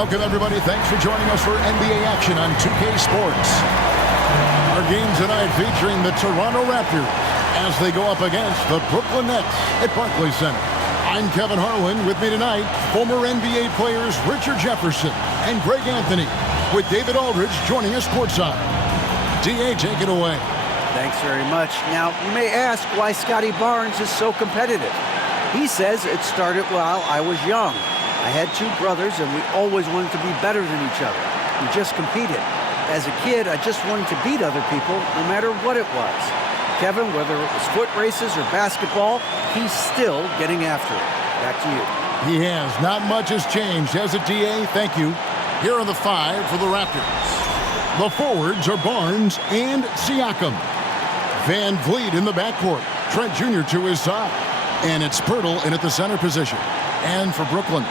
Welcome, everybody. Thanks for joining us for NBA action on 2K Sports. Our game tonight featuring the Toronto Raptors as they go up against the Brooklyn Nets at Barclays Center. I'm Kevin Harlan. With me tonight, former NBA players Richard Jefferson and Greg Anthony, with David Aldridge joining us courtside. D.A., take it away. Thanks very much. Now, you may ask why Scotty Barnes is so competitive. He says it started while I was young. I had two brothers, and we always wanted to be better than each other. We just competed. As a kid, I just wanted to beat other people, no matter what it was. Kevin, whether it was foot races or basketball, he's still getting after it. Back to you. He has. Not much has changed, has it, D.A.? Thank you. Here are the five for the Raptors. The forwards are Barnes and Siakam. Van Vliet in the backcourt. Trent Jr. to his side. And it's Pirtle in at the center position. And for Brooklyn,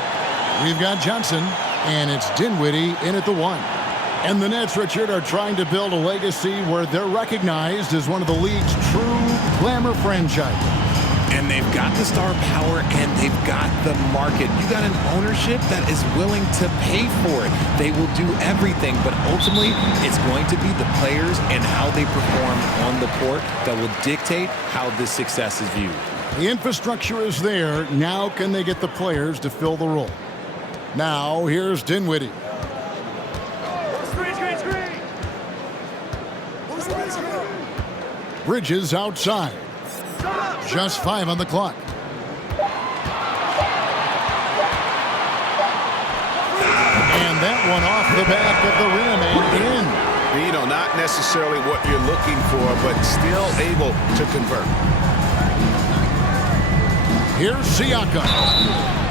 we've got Johnson, and it's Dinwiddie in at the one. And the Nets, Richard, are trying to build a legacy where they're recognized as one of the league's true glamour franchises. And they've got the star power, and they've got the market. You got an ownership that is willing to pay for it. They will do everything, but ultimately, it's going to be the players and how they perform on the court that will dictate how this success is viewed. The infrastructure is there. Now can they get the players to fill the role? Now, here's Dinwiddie. Bridges outside. Just 5 on the clock. And that one off the back of the rim and in. You know, not necessarily what you're looking for, but still able to convert. Here's Siakam.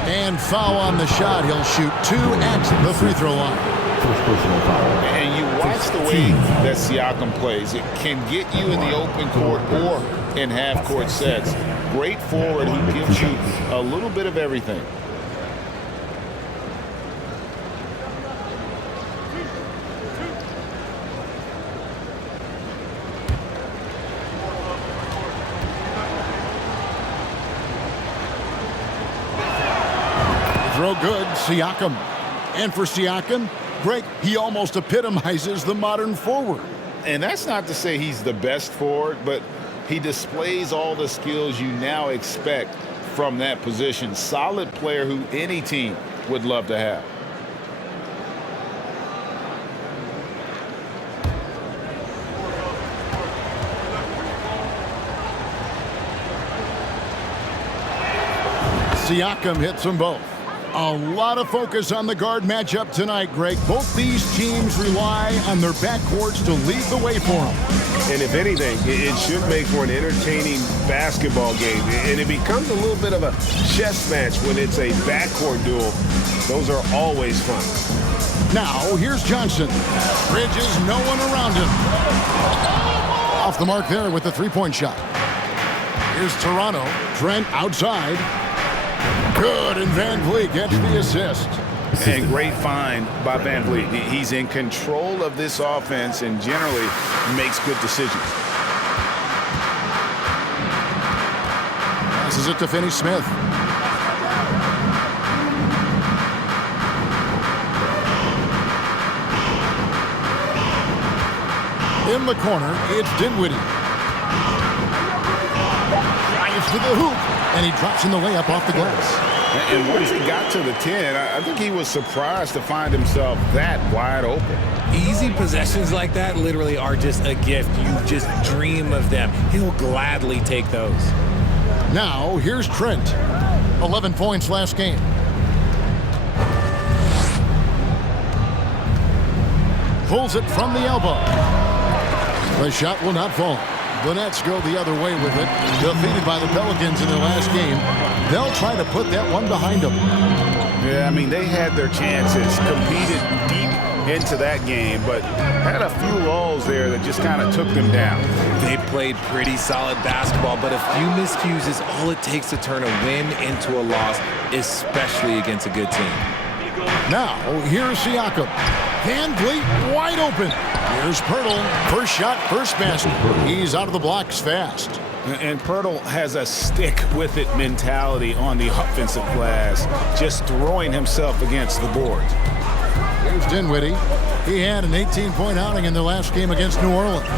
And foul on the shot. He'll shoot 2 at the free throw line. First personal foul. And you watch the way that Siakam plays. It can get you in the open court or in half-court sets. Great forward who gives you a little bit of everything. Throw good, Siakam. And for Siakam, Greg, he almost epitomizes the modern forward. And that's not to say he's the best forward, but he displays all the skills you now expect from that position. Solid player who any team would love to have. Siakam hits them both. A lot of focus on the guard matchup tonight, Greg. Both these teams rely on their backcourts to lead the way for them. And if anything, it should make for an entertaining basketball game. And it becomes a little bit of a chess match when it's a backcourt duel. Those are always fun. Now, here's Johnson. Bridges, no one around him. Off the mark there with the three-point shot. Here's Toronto. Trent outside. Good, and Van Vliet gets the assist. And great find by Van Vliet. He's in control of this offense and generally makes good decisions. Passes it to Finney-Smith. In the corner, it's Dinwiddie. Drives to the hoop, and he drops in the layup off the glass. And once he got to the 10, I think he was surprised to find himself that wide open. Easy possessions like that literally are just a gift. You just dream of them. He'll gladly take those. Now, here's Trent. 11 points last game. Pulls it from the elbow. The shot will not fall. The Nets go the other way with it. Defeated by the Pelicans in their last game. They'll try to put that one behind them. Yeah, I mean, they had their chances, competed deep into that game, but had a few lulls there that just kind of took them down. They played pretty solid basketball, but a few miscues is all it takes to turn a win into a loss, especially against a good team. Now, here's Siakam. Van Vliet wide open. Here's Pirtle. First shot, first basket. He's out of the blocks fast. And Pirtle has a stick-with-it mentality on the offensive glass, just throwing himself against the board. Here's Dinwiddie. He had an 18-point outing in their last game against New Orleans.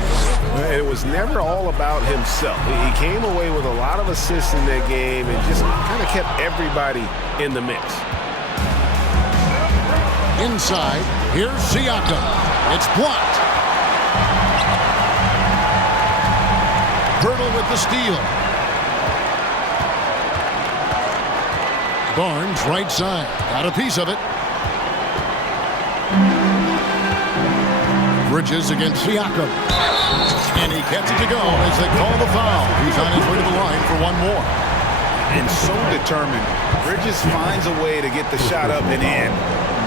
It was never all about himself. He came away with a lot of assists in that game and just kind of kept everybody in the mix. Inside, here's Siakam. It's blocked. Pirtle with the steal. Barnes right side. Got a piece of it. Bridges against Siakam. And he gets it to go as they call the foul. He's on his way to the line for one more. And so determined. Bridges finds a way to get the shot up and in.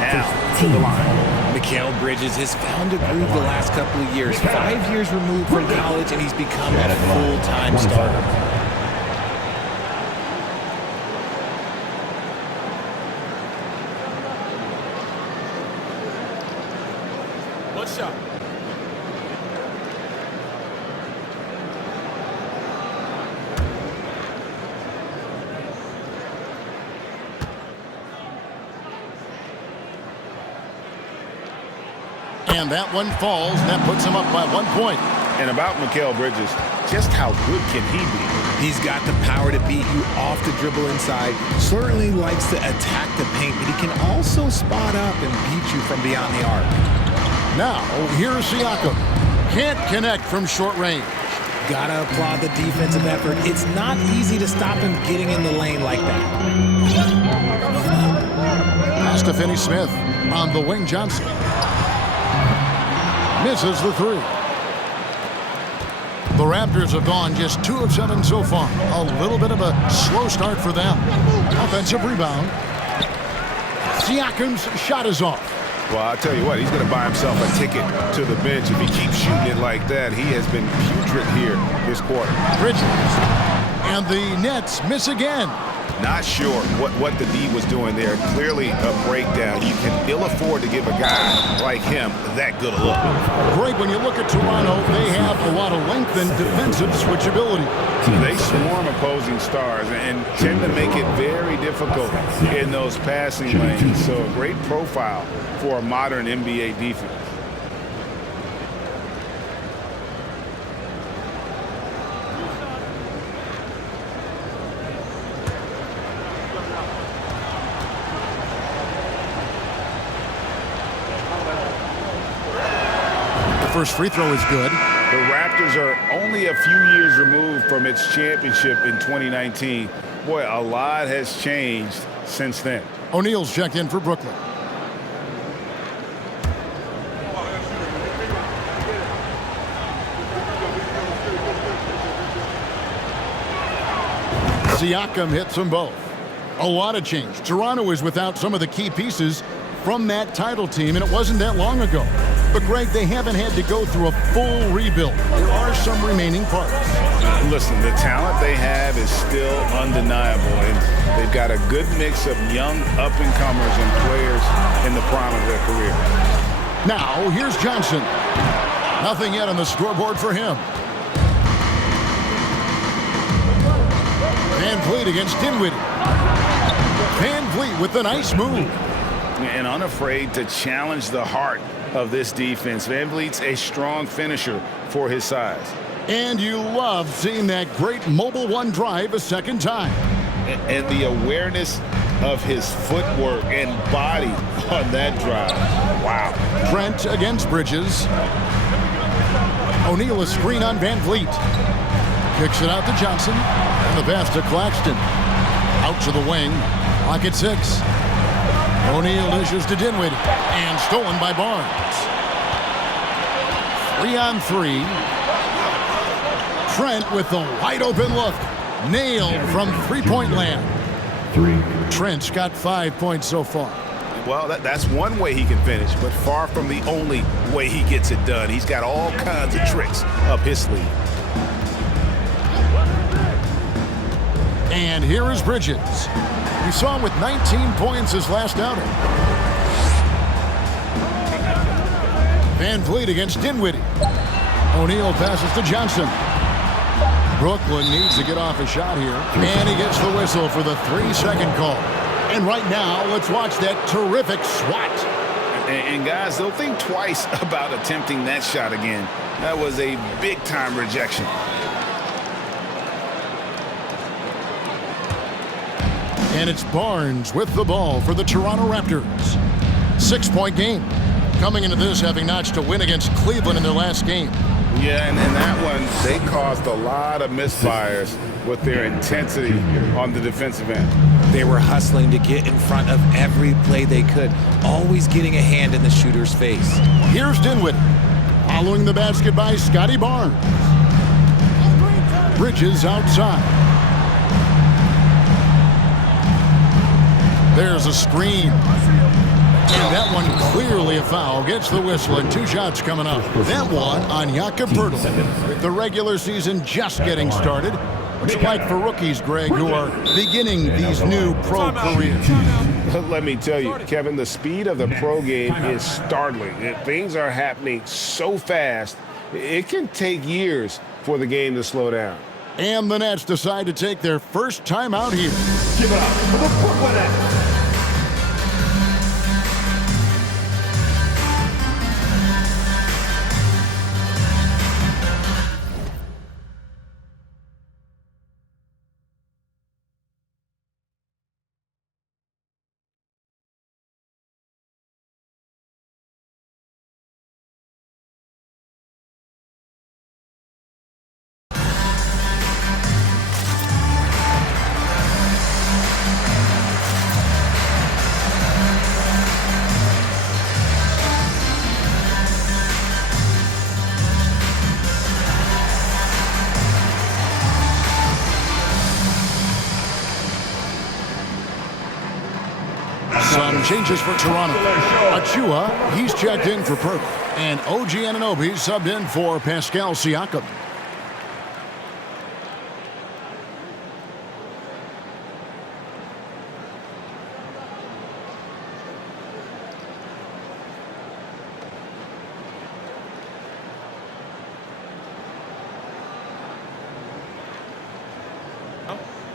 Now to the line. Mikal Bridges has found a groove the last couple of years. 5 years removed from college, and he's become a full-time starter. What's up? And that one falls, and that puts him up by 1 point. And about Mikal Bridges, just how good can he be? He's got the power to beat you off the dribble inside. Certainly likes to attack the paint, but he can also spot up and beat you from beyond the arc. Now, here's Siakam. Can't connect from short range. Gotta applaud the defensive effort. It's not easy to stop him getting in the lane like that. Pass to Finney-Smith. On the wing, Johnson. Misses the three. The Raptors have gone just 2 of 7 so far. A little bit of a slow start for them. Offensive rebound. Siakam's shot is off. Well, I'll tell you what, he's going to buy himself a ticket to the bench if he keeps shooting it like that. He has been putrid here this quarter. Bridges. And the Nets miss again. Not sure what the D was doing there. Clearly a breakdown. You can ill afford to give a guy like him that good a look. Great, when you look at Toronto, they have a lot of length and defensive switchability. They swarm opposing stars and tend to make it very difficult in those passing lanes. So a great profile for a modern NBA defense. First free throw is good. The Raptors are only a few years removed from its championship in 2019. Boy, a lot has changed since then. O'Neal's checked in for Brooklyn. Siakam hits them both. A lot of change. Toronto is without some of the key pieces from that title team, and it wasn't that long ago. But, Greg, they haven't had to go through a full rebuild. There are some remaining parts. Listen, the talent they have is still undeniable, and they've got a good mix of young up-and-comers and players in the prime of their career. Now, here's Johnson. Nothing yet on the scoreboard for him. Van Vliet against Dinwiddie. Van Vliet with the nice move. And unafraid to challenge the heart of this defense. Van Vliet's a strong finisher for his size. And you love seeing that great mobile one drive a second time. And the awareness of his footwork and body on that drive. Wow. Trent against Bridges. O'Neal a screen on Van Vliet. Kicks it out to Johnson. And the pass to Claxton. Out to the wing. Clock at 6. O'Neal dishes to Dinwiddie. And stolen by Barnes. 3-on-3. Trent with the wide open look. Nailed from three-point land. Trent's got 5 points so far. Well, that's one way he can finish, but far from the only way he gets it done. He's got all kinds of tricks up his sleeve. And here is Bridges. We saw him with 19 points his last outing. Van Vliet against Dinwiddie. O'Neal passes to Johnson. Brooklyn needs to get off a shot here. And he gets the whistle for the 3-second call. And right now, let's watch that terrific swat. And guys, they'll think twice about attempting that shot again. That was a big-time rejection. And it's Barnes with the ball for the Toronto Raptors. 6-point game. Coming into this, having notched a win against Cleveland in their last game. Yeah, and in that one, they caused a lot of misfires with their intensity on the defensive end. They were hustling to get in front of every play they could, always getting a hand in the shooter's face. Here's Dinwiddie. Following the basket by Scotty Barnes. Bridges outside. There's a screen. And that one clearly a foul. Gets the whistle and 2 shots coming up. That one on Jakob Poeltl. With the regular season just getting started. What's it like for rookies, Greg, who are beginning these new pro careers? Let me tell you, Kevin, the speed of the pro game is startling. Things are happening so fast, it can take years for the game to slow down. And the Nets decide to take their first time out here. Give it up for the Brooklyn Nets. Some changes for Toronto. Achua, he's checked in for Perk. And OG Anunoby subbed in for Pascal Siakam.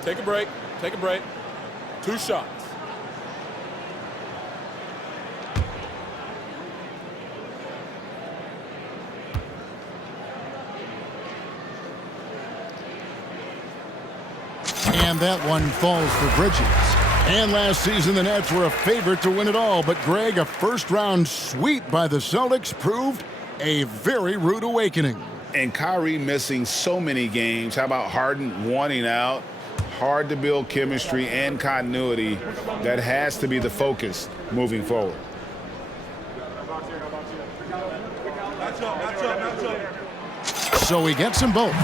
Take a break. Take a break. 2 shots. And that one falls for Bridges. And last season, the Nets were a favorite to win it all. But, Greg, a first-round sweep by the Celtics proved a very rude awakening. And Kyrie missing so many games. How about Harden wanting out? hard to build chemistry and continuity. That has to be the focus moving forward. So he gets them both.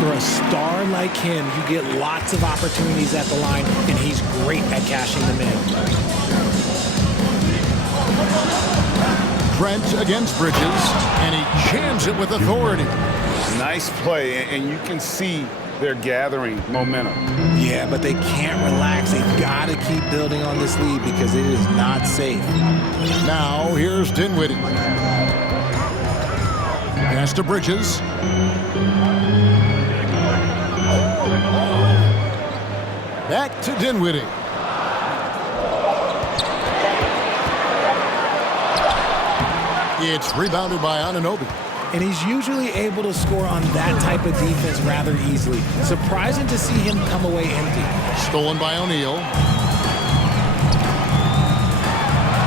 For a star like him, you get lots of opportunities at the line, and he's great at cashing them in. Trent against Bridges, and he jams it with authority. Nice play, and you can see they're gathering momentum. Yeah, but they can't relax. They've got to keep building on this lead because it is not safe. Now here's Dinwiddie. Pass to Bridges. Back to Dinwiddie. It's rebounded by Anunoby. And he's usually able to score on that type of defense rather easily. Surprising to see him come away empty. Stolen by O'Neal.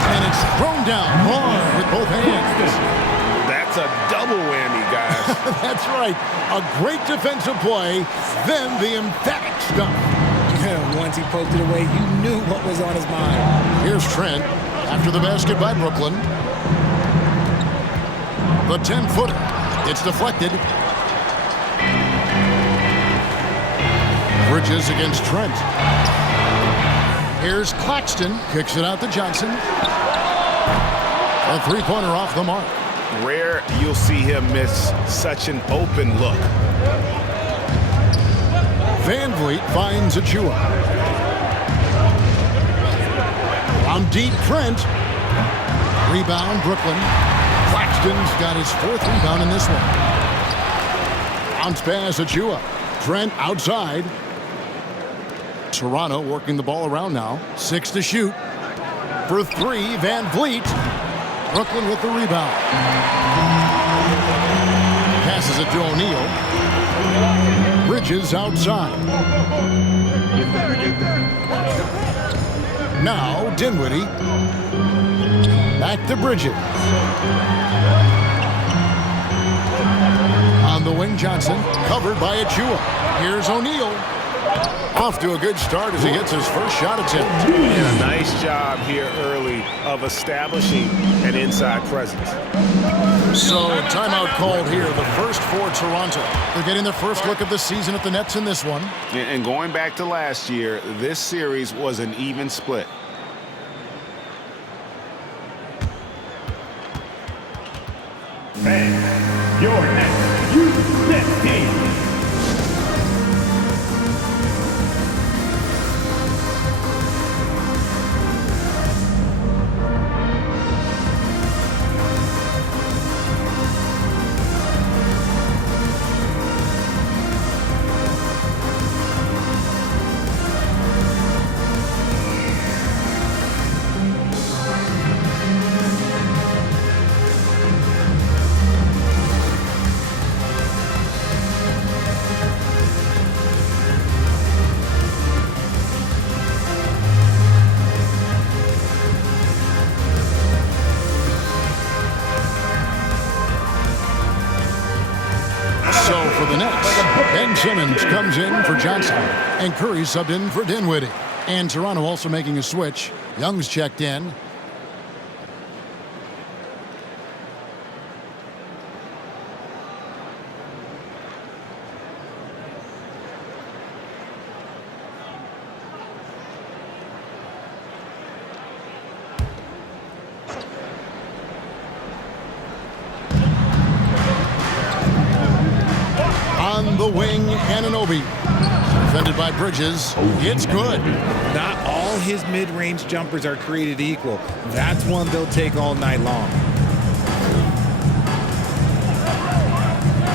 And it's thrown down hard with both hands. That's a double whammy, guys. That's right. A great defensive play, then the emphatic stuff. Once he poked it away, you knew what was on his mind. Here's Trent after the basket by Brooklyn. The 10-footer. It's deflected. Bridges against Trent. Here's Claxton. Kicks it out to Johnson. A three-pointer off the mark. Rare you'll see him miss such an open look. Van Vliet finds Achua. On deep, Trent. Rebound, Brooklyn. Claxton's got his fourth rebound in this one. Bounce pass, Achua. Trent outside. Toronto working the ball around now. 6 to shoot. For 3, Van Vliet. Brooklyn with the rebound. Passes it to O'Neal. Bridges outside. Now Dinwiddie. Back to Bridges. On the wing, Johnson. Covered by Achua. Here's O'Neal. Off to a good start as he gets his first shot attempt. And a nice job here early of establishing an inside presence. So timeout called here, the first for Toronto. They're getting their first look of the season at the Nets in this one. And going back to last year, this series was an even split. And your next U15. For the Nets, Ben Simmons comes in for Johnson, and Curry subbed in for Dinwiddie. And Toronto also making a switch. Young's checked in. On the wing, Anunoby. Defended by Bridges. It's good. Not all his mid-range jumpers are created equal. That's one they'll take all night long.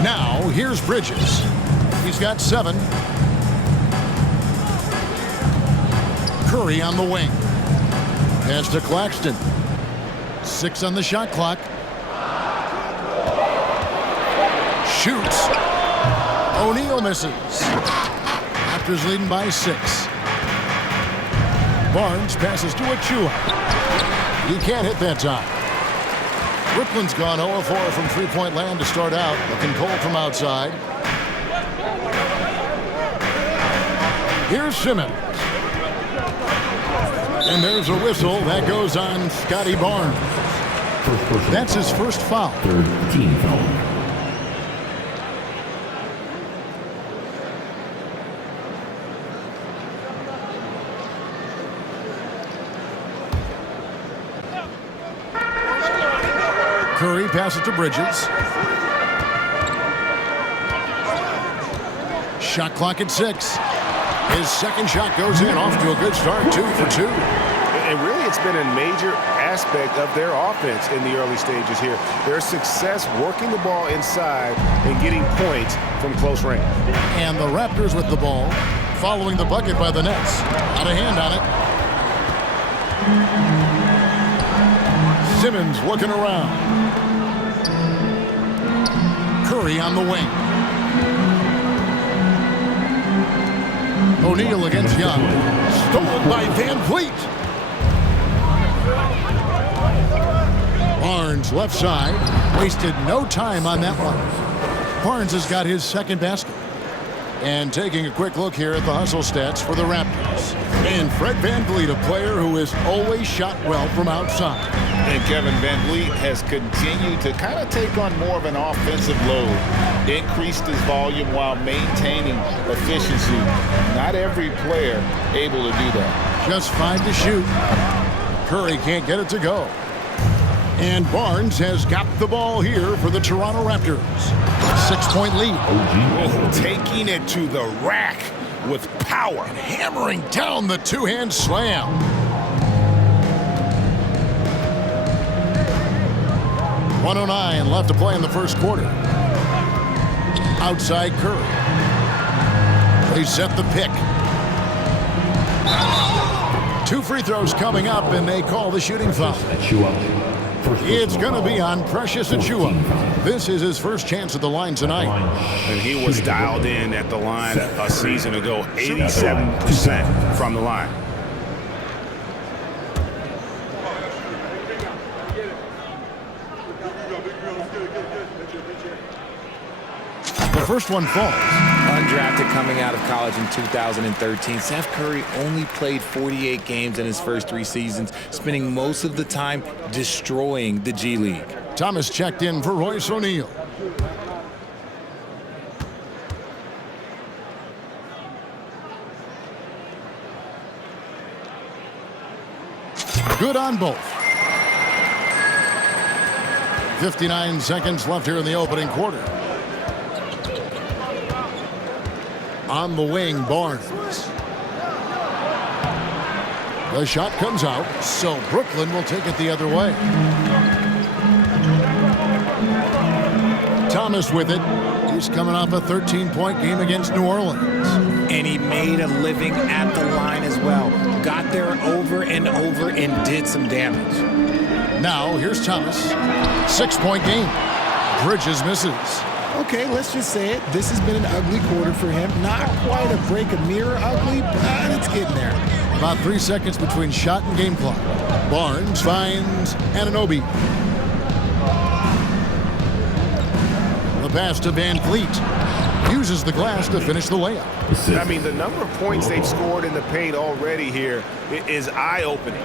Now, here's Bridges. He's got 7. Curry on the wing. Pass to Claxton. 6 on the shot clock. Shoots. O'Neal misses. Raptors leading by 6. Barnes passes to Achua. He can't hit that time. Brooklyn's gone 0-4 from three-point land to start out. Looking cold from outside. Here's Simmons. And there's a whistle that goes on Scotty Barnes. That's his first foul. Third team foul. Curry passes to Bridges. Shot clock at 6. His second shot goes in, off to a good start, 2 for 2. And really, it's been a major aspect of their offense in the early stages here. Their success working the ball inside and getting points from close range. And the Raptors with the ball, following the bucket by the Nets. Out of hand on it. Simmons looking around. Curry on the wing. O'Neal against Young. Stolen by Van Vliet. Barnes left side. Wasted no time on that one. Barnes has got his second basket. And taking a quick look here at the hustle stats for the Raptors. And Fred Van Vliet, a player who has always shot well from outside. And Kevin Van Vliet has continued to kind of take on more of an offensive load. Increased his volume while maintaining efficiency. Not every player able to do that. Just 5 to shoot. Curry can't get it to go. And Barnes has got the ball here for the Toronto Raptors. 6-point lead. Oh, taking it to the rack with power. And hammering down the two-hand slam. .109 left to play in the first quarter. Outside Curry. They set the pick. 2 free throws coming up, and they call the shooting foul. It's going to be on Precious Achiuwa. This is his first chance at the line tonight. And he was dialed in at the line a season ago, 87% from the line. The first one falls. Undrafted coming out of college in 2013, Steph Curry only played 48 games in his first 3 seasons, spending most of the time destroying the G League. Thomas checked in for Royce O'Neal. Good on both. 59 seconds left here in the opening quarter. On the wing, Barnes. The shot comes out, so Brooklyn will take it the other way. Thomas with it. He's coming off a 13-point game against New Orleans. And he made a living at the line as well. Got there over and over and did some damage. Now, here's Thomas. 6-point game. Bridges misses. Okay, let's just say it. This has been an ugly quarter for him. Not quite a break a mirror ugly, but it's getting there. About 3 seconds between shot and game clock. Barnes finds Anunoby. The pass to Van Vliet. Uses the glass to finish the layup. I mean, the number of points they've scored in the paint already here is eye-opening.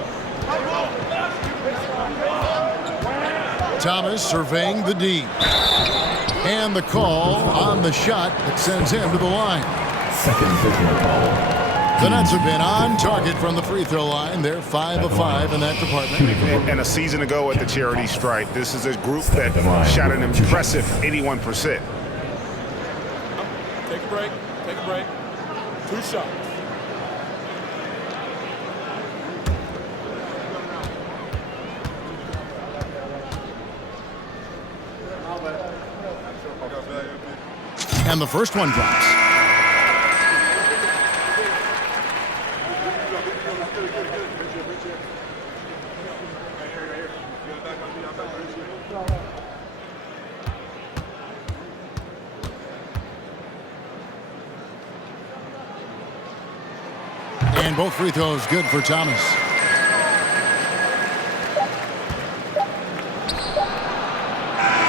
Thomas surveying the D. And the call on the shot that sends him to the line. Second personal foul. The Nets have been on target from the free throw line. They're 5 of 5 in that department. And a season ago at the charity stripe, this is a group that shot an impressive 81%. Take a break. Take a break. 2 shots. And the first one drops. And both free throws good for Thomas.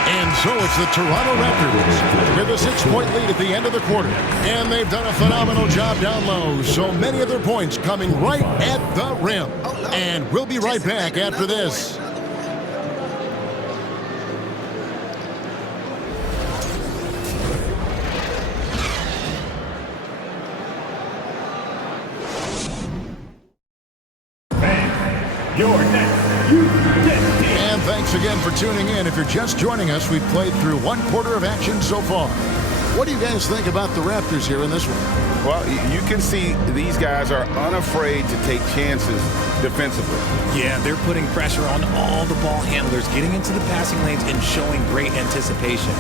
And So it's the Toronto Raptors with a 6-point lead at the end of the quarter. And they've done a phenomenal job down low. So many of their points coming right at the rim. And we'll be right back after this. And thanks again for tuning in. If you're just joining us, we've played through one quarter of action so far. What do you guys think about the Raptors here in this one? Well, you can see these guys are unafraid to take chances defensively. Yeah, they're putting pressure on all the ball handlers, getting into the passing lanes and showing great anticipation.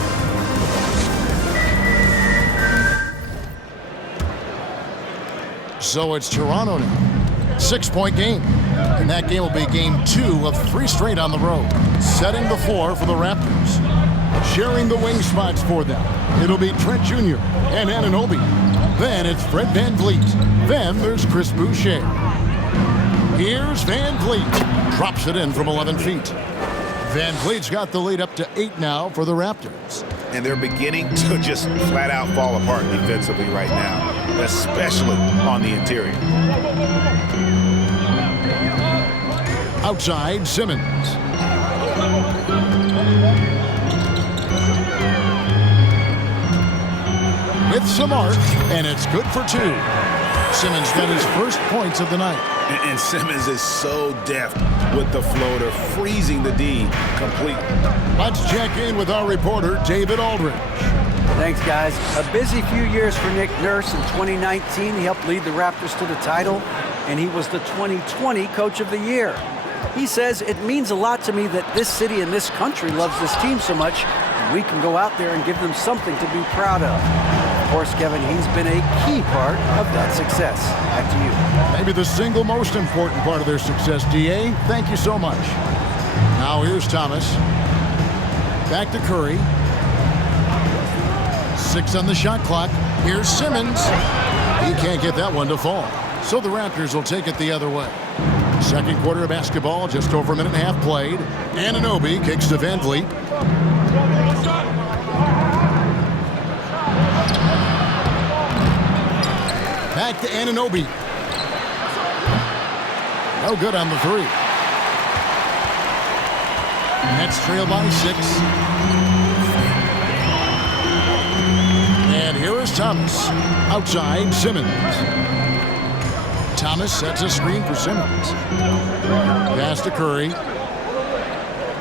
So it's Toronto now. 6-point game. And that game will be game 2 of 3 straight on the road. Setting the floor for the Raptors. Sharing the wing spots for them. It'll be Trent Jr. and Anunoby. Then it's Fred VanVleet. Then there's Chris Boucher. Here's VanVleet. Drops it in from 11 feet. VanVleet's got the lead up to 8 now for the Raptors. And they're beginning to just flat out fall apart defensively right now, especially on the interior. Outside, Simmons. With some arc, and it's good for 2. Simmons got his first points of the night. And Simmons is so deft with the floater, freezing the D completely. Let's check in with our reporter, David Aldridge. Thanks, guys. A busy few years for Nick Nurse. In 2019, he helped lead the Raptors to the title, and he was the 2020 Coach of the Year. He says, it means a lot to me that this city and this country loves this team so much, and we can go out there and give them something to be proud of. Of course, Kevin, he's been a key part of that success. Back to you. Maybe the single most important part of their success, D.A. Thank you so much. Now here's Thomas. Back to Curry. 6 on the shot clock. Here's Simmons. He can't get that one to fall. So the Raptors will take it the other way. Second quarter of basketball, just over a minute and a half played. Anunoby kicks to VanVleet. Back to Anunoby. No good on the 3. Nets trail by 6. And here is Thomas. Outside, Simmons. Thomas sets a screen for Simmons. Pass to Curry.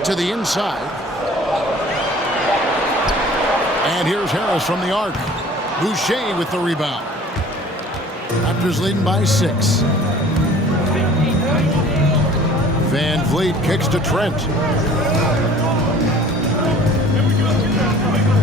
To the inside. And here's Harris from the arc. Boucher with the rebound. Raptors leading by 6. VanVleet kicks to Trent.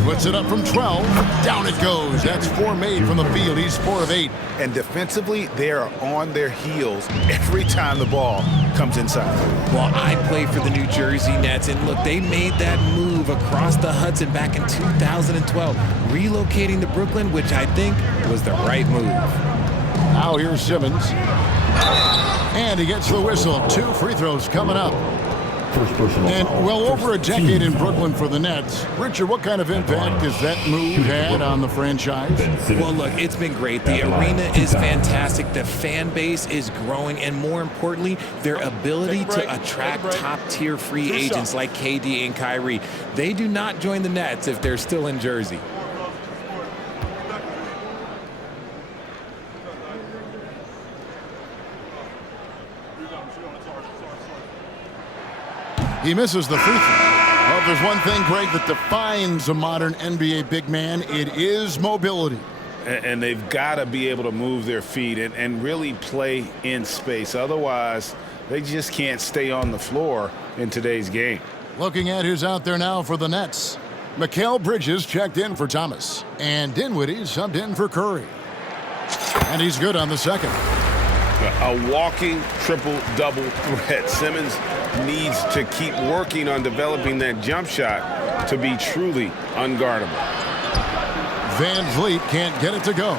Puts it up from 12. Down it goes. That's 4 made from the field. He's 4 of 8. And defensively, they are on their heels every time the ball comes inside. Well, I play for the New Jersey Nets, and look, they made that move across the Hudson back in 2012, relocating to Brooklyn, which I think was the right move. Now here's Simmons. And he gets the whistle. 2 free throws coming up. And well over a decade in Brooklyn for the Nets. Richard, what kind of impact has that move had on the franchise? Well, look, it's been great. The arena is fantastic. The fan base is growing. And more importantly, their ability to attract top-tier free agents like KD and Kyrie. They do not join the Nets if they're still in Jersey. He misses the free throw. Well, if there's one thing, Greg, that defines a modern NBA big man, it is mobility. And they've got to be able to move their feet and really play in space. Otherwise, they just can't stay on the floor in today's game. Looking at who's out there now for the Nets. Mikal Bridges checked in for Thomas. And Dinwiddie subbed in for Curry. And he's good on the second. A walking triple-double threat. Simmons needs to keep working on developing that jump shot to be truly unguardable. VanVleet can't get it to go.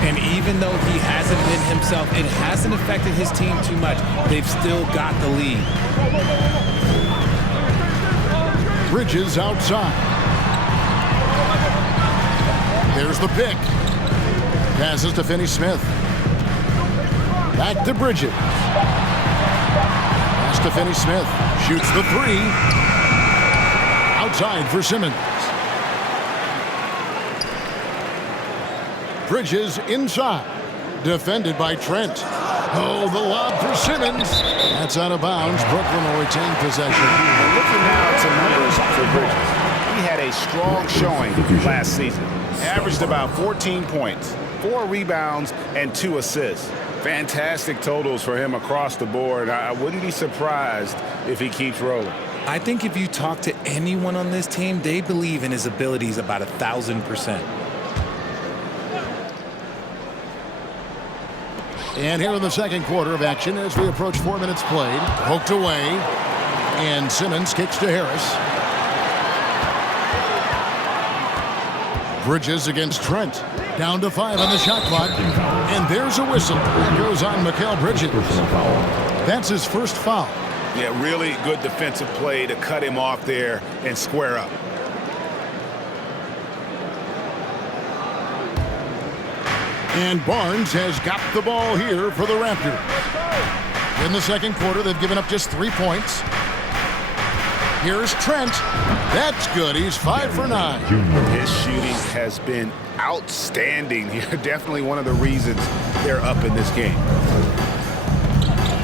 And even though he hasn't been himself, it hasn't affected his team too much. They've still got the lead. Bridges outside. There's the pick. Passes to Finney-Smith. Back to Bridges. Pass to Finney-Smith. Shoots the three. Outside for Simmons. Bridges inside. Defended by Trent. Oh, the lob for Simmons. That's out of bounds. Brooklyn will retain possession. And looking now at some numbers for Bridges. He had a strong showing last season. Averaged about 14 points, 4 rebounds, and 2 assists. Fantastic totals for him across the board. I wouldn't be surprised if he keeps rolling. I think if you talk to anyone on this team, they believe in his abilities about 1,000%. And here in the second quarter of action as we approach 4 minutes played. Poked away. And Simmons kicks to Harris. Bridges against Trent. Down to 5 on the shot clock. And there's a whistle. That goes on Mikal Bridges. That's his first foul. Yeah, really good defensive play to cut him off there and square up. And Barnes has got the ball here for the Raptors. In the second quarter, they've given up just 3 points. Here's Trent. That's good. He's 5 for 9. His shooting has been outstanding. Definitely one of the reasons they're up in this game.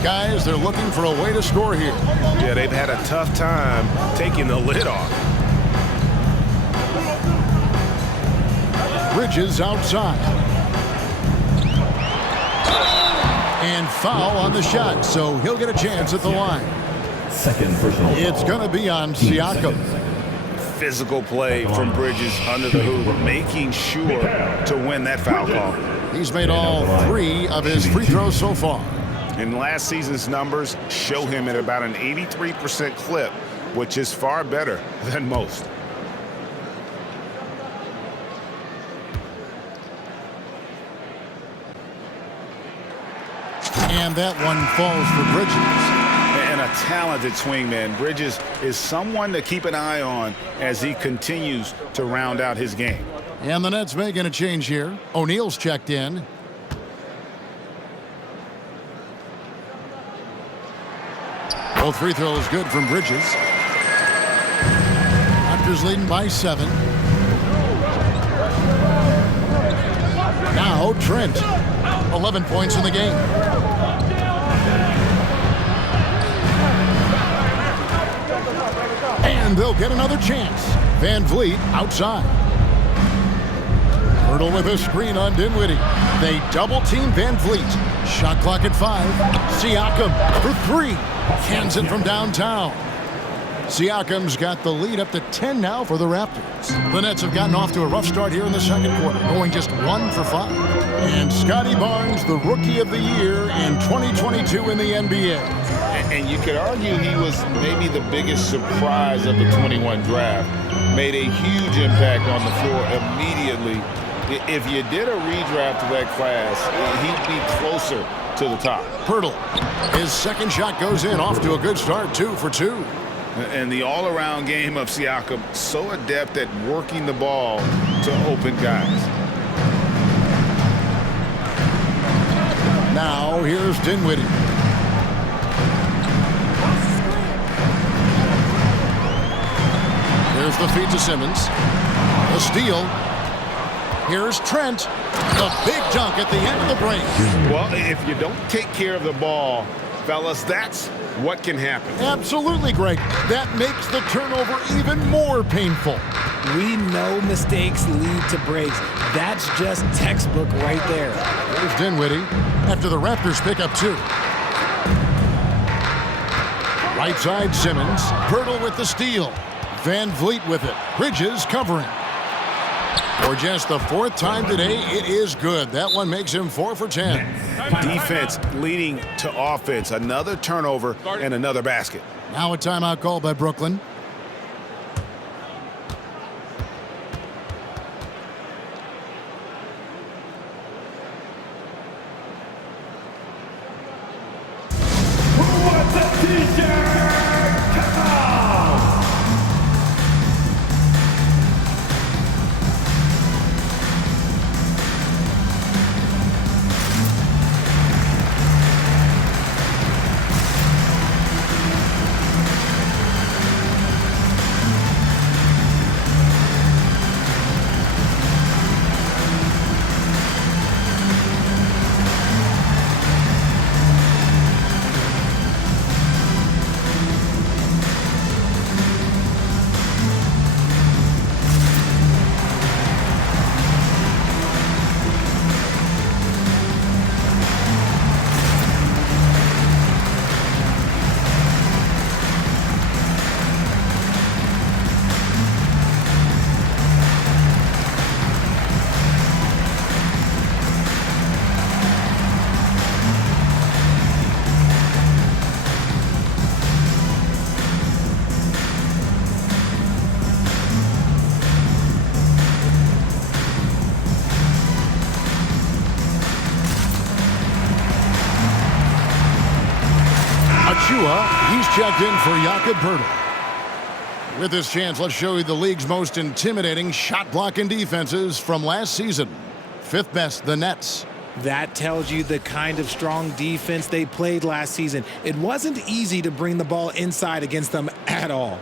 Guys, they're looking for a way to score here. Yeah, they've had a tough time taking the lid off. Bridges outside. And foul on the shot, so he'll get a chance at the line. Second personal foul. It's going to be on Siakam. Physical play from Bridges under the hoop, making sure to win that foul call. He's made all 3 of his free throws so far. And last season's numbers show him at about an 83% clip, which is far better than most. And that one falls for Bridges. And a talented swingman. Bridges is someone to keep an eye on as he continues to round out his game. And the Nets making a change here. O'Neal's checked in. Both free throws good from Bridges. Raptors leading by 7. Now Trent. 11 points in the game. And they'll get another chance. Van Vliet outside. Hurdle with a screen on Dinwiddie. They double-team Van Vliet. Shot clock at 5. Siakam for 3. Cans it from downtown. Siakam's got the lead up to 10 now for the Raptors. The Nets have gotten off to a rough start here in the second quarter, going just 1 for 5. And Scotty Barnes, the Rookie of the Year in 2022 in the NBA. And you could argue he was maybe the biggest surprise of the 21 draft. Made a huge impact on the floor immediately. If you did a redraft of that class, he'd be closer to the top. Pirtle, his second shot goes in, off to a good start, 2 for 2. And the all-around game of Siakam, so adept at working the ball to open guys. Now here's Dinwiddie. Here's the feed to Simmons. The steal. Here's Trent. The big dunk at the end of the break. Well, if you don't take care of the ball, fellas, that's what can happen. Absolutely, Greg. That makes the turnover even more painful. We know mistakes lead to breaks. That's just textbook right there. Here's Dinwiddie after the Raptors pick up 2. Right side Simmons. Pirtle with the steal. Van Vliet with it. Bridges covering. For just the 4th time today, it is good. That one makes him 4 for 10. Defense leading to offense. Another turnover and another basket. Now a timeout called by Brooklyn. Achua, he's checked in for Jakob Poeltl. With this chance, let's show you the league's most intimidating shot blocking defenses from last season. 5th best, the Nets. That tells you the kind of strong defense they played last season. It wasn't easy to bring the ball inside against them at all.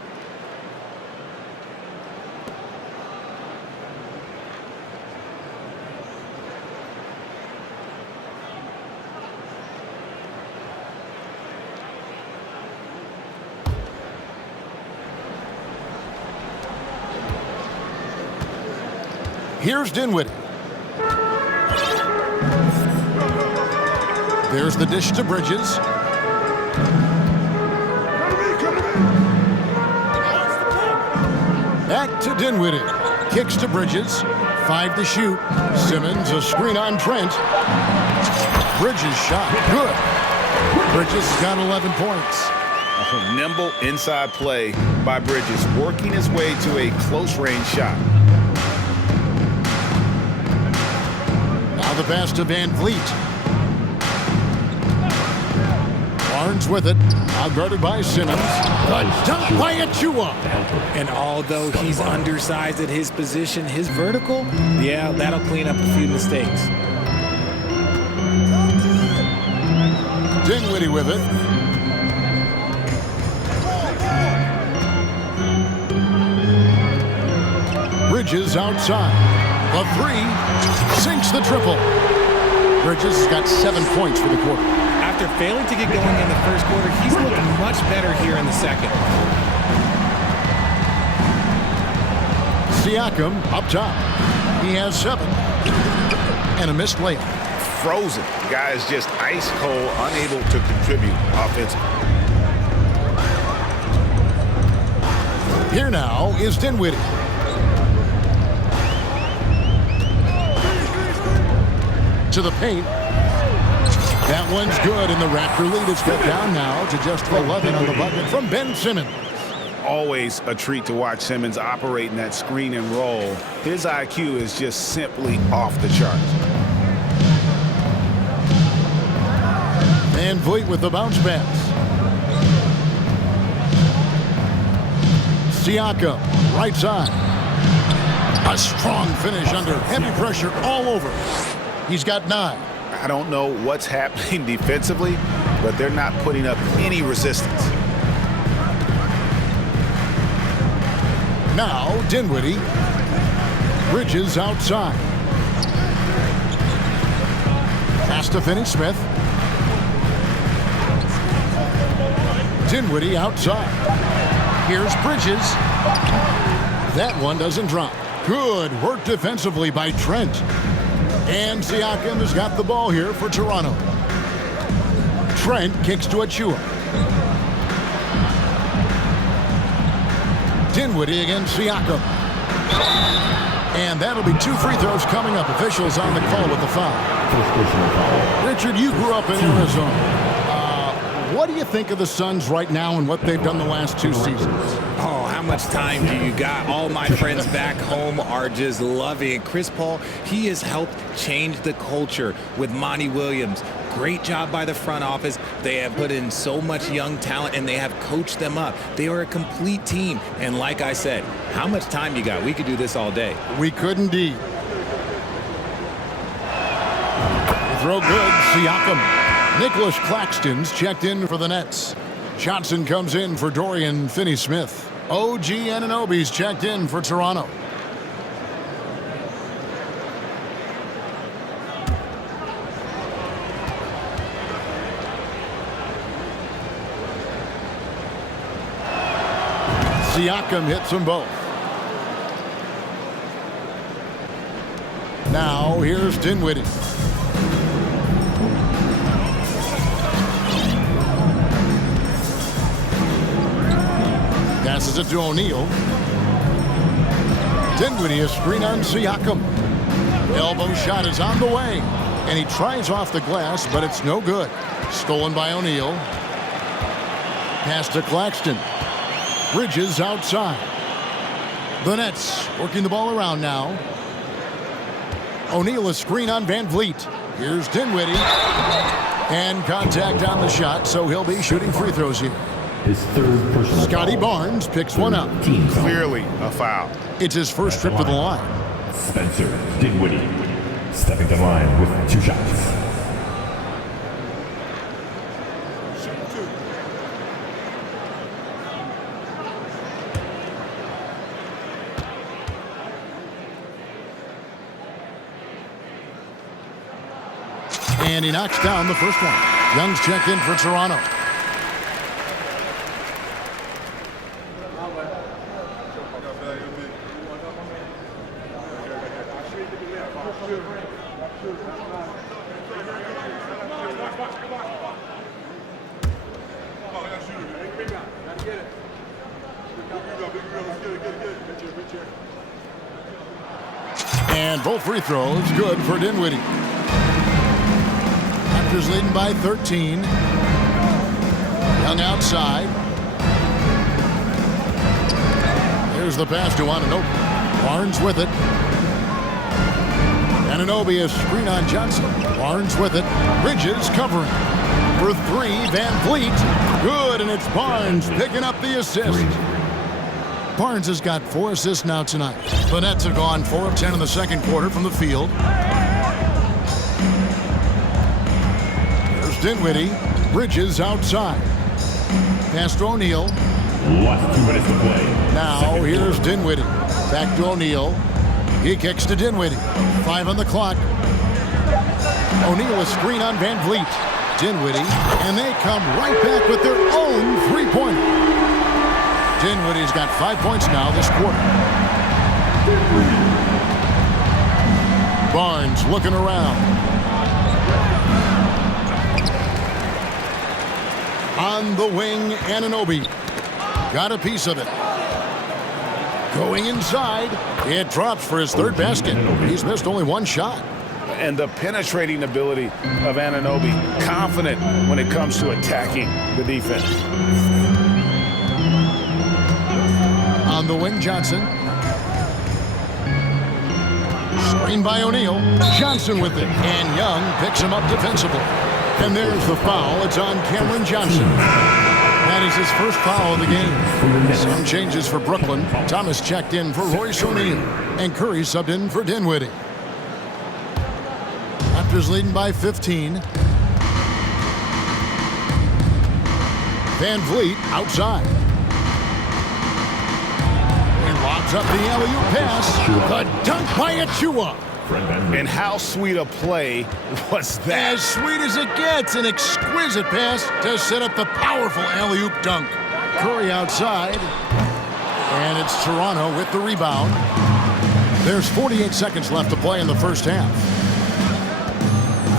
Here's Dinwiddie. There's the dish to Bridges. Back to Dinwiddie. Kicks to Bridges. 5 to shoot. Simmons, a screen on Trent. Bridges shot. Good. Bridges has got 11 points. A nimble inside play by Bridges, working his way to a close-range shot. Now the pass to Van Vliet. Barnes with it. Outguarded by Simmons. The dunk by Achua. And although he's undersized at his position, his vertical, yeah, that'll clean up a few mistakes. Dinwiddie with it. Bridges outside. The 3 sinks the triple. Bridges has got 7 points for the quarter. After failing to get going in the first quarter, he's looking much better here in the second. Siakam up top. He has 7. And a missed layup. Frozen. The guy is just ice cold, unable to contribute offensively. Here now is Dinwiddie. To the paint. That one's good, and the Raptor lead is cut down now to just 11 on the bucket from Ben Simmons. Always a treat to watch Simmons operate in that screen and roll. His IQ is just simply off the charts. Van Vliet with the bounce pass. Siakam, right side. A strong finish under heavy pressure all over. He's got 9. I don't know what's happening defensively, but they're not putting up any resistance. Now Dinwiddie. Bridges outside. Pass to Finney-Smith. Dinwiddie outside. Here's Bridges. That one doesn't drop. Good work defensively by Trent. And Siakam has got the ball here for Toronto. Trent kicks to Achua. Dinwiddie against Siakam. And that'll be 2 free throws coming up. Officials on the call with the foul. Richard, you grew up in Arizona. What do you think of the Suns right now and what they've done the last 2 seasons? Oh, how much time do you got? All my friends back home are just loving it. Chris Paul, he has helped change the culture with Monty Williams. Great job by the front office. They have put in so much young talent, and they have coached them up. They are a complete team. And like I said, how much time you got? We could do this all day. We could indeed. Throw good. Siakam. Nicholas Claxton's checked in for the Nets. Johnson comes in for Dorian Finney-Smith. OG Anunoby's checked in for Toronto. Siakam hits them both. Now here's Dinwiddie. Passes it to O'Neal. Dinwiddie a screen on Siakam. Elbow shot is on the way. And he tries off the glass, but it's no good. Stolen by O'Neal. Pass to Claxton. Bridges outside. The Nets working the ball around now. O'Neal a screen on Van Vliet. Here's Dinwiddie. And contact on the shot, so he'll be shooting free throws here. His third personal Scotty foul. Barnes picks one up. Team foul. Clearly a foul. It's his first trip to the line. Spencer Dinwiddie stepping to the line with 2 shots. And he knocks down the first one. Young's checked in for Toronto. And both free throws good for Dinwiddie. Raptors leading by 13. Young outside. Here's the pass to Anunoby. Barnes with it. Anunoby is screen on Johnson. Barnes with it. Bridges covering. For 3, Van Vliet. Good, and it's Barnes picking up the assist. Barnes has got 4 assists now tonight. The Nets have gone 4 of 10 in the second quarter from the field. There's Dinwiddie. Bridges outside. Pass to O'Neal. Last 2 minutes to play. Now here's Dinwiddie. Back to O'Neal. He kicks to Dinwiddie. 5 on the clock. O'Neal is screen on Van Vliet. Dinwiddie, and they come right back with their own three-pointer. Dinwiddie's got 5 points now this quarter. Barnes looking around. On the wing, Anunoby. Got a piece of it. Going inside. It drops for his third basket. He's missed only 1 shot. And the penetrating ability of Anunoby. Confident when it comes to attacking the defense. On the wing, Johnson. Screen by O'Neal. Johnson with it. And Young picks him up defensively. And there's the foul. It's on Cameron Johnson. That is his first foul of the game. Some changes for Brooklyn. Thomas checked in for Royce O'Neal. And Curry subbed in for Dinwiddie. Raptors leading by 15. Van Vliet outside. Lobs up the alley-oop pass. The dunk by Achua. And how sweet a play was that? As sweet as it gets. An exquisite pass to set up the powerful alley-oop dunk. Curry outside. And it's Toronto with the rebound. There's 48 seconds left to play in the first half.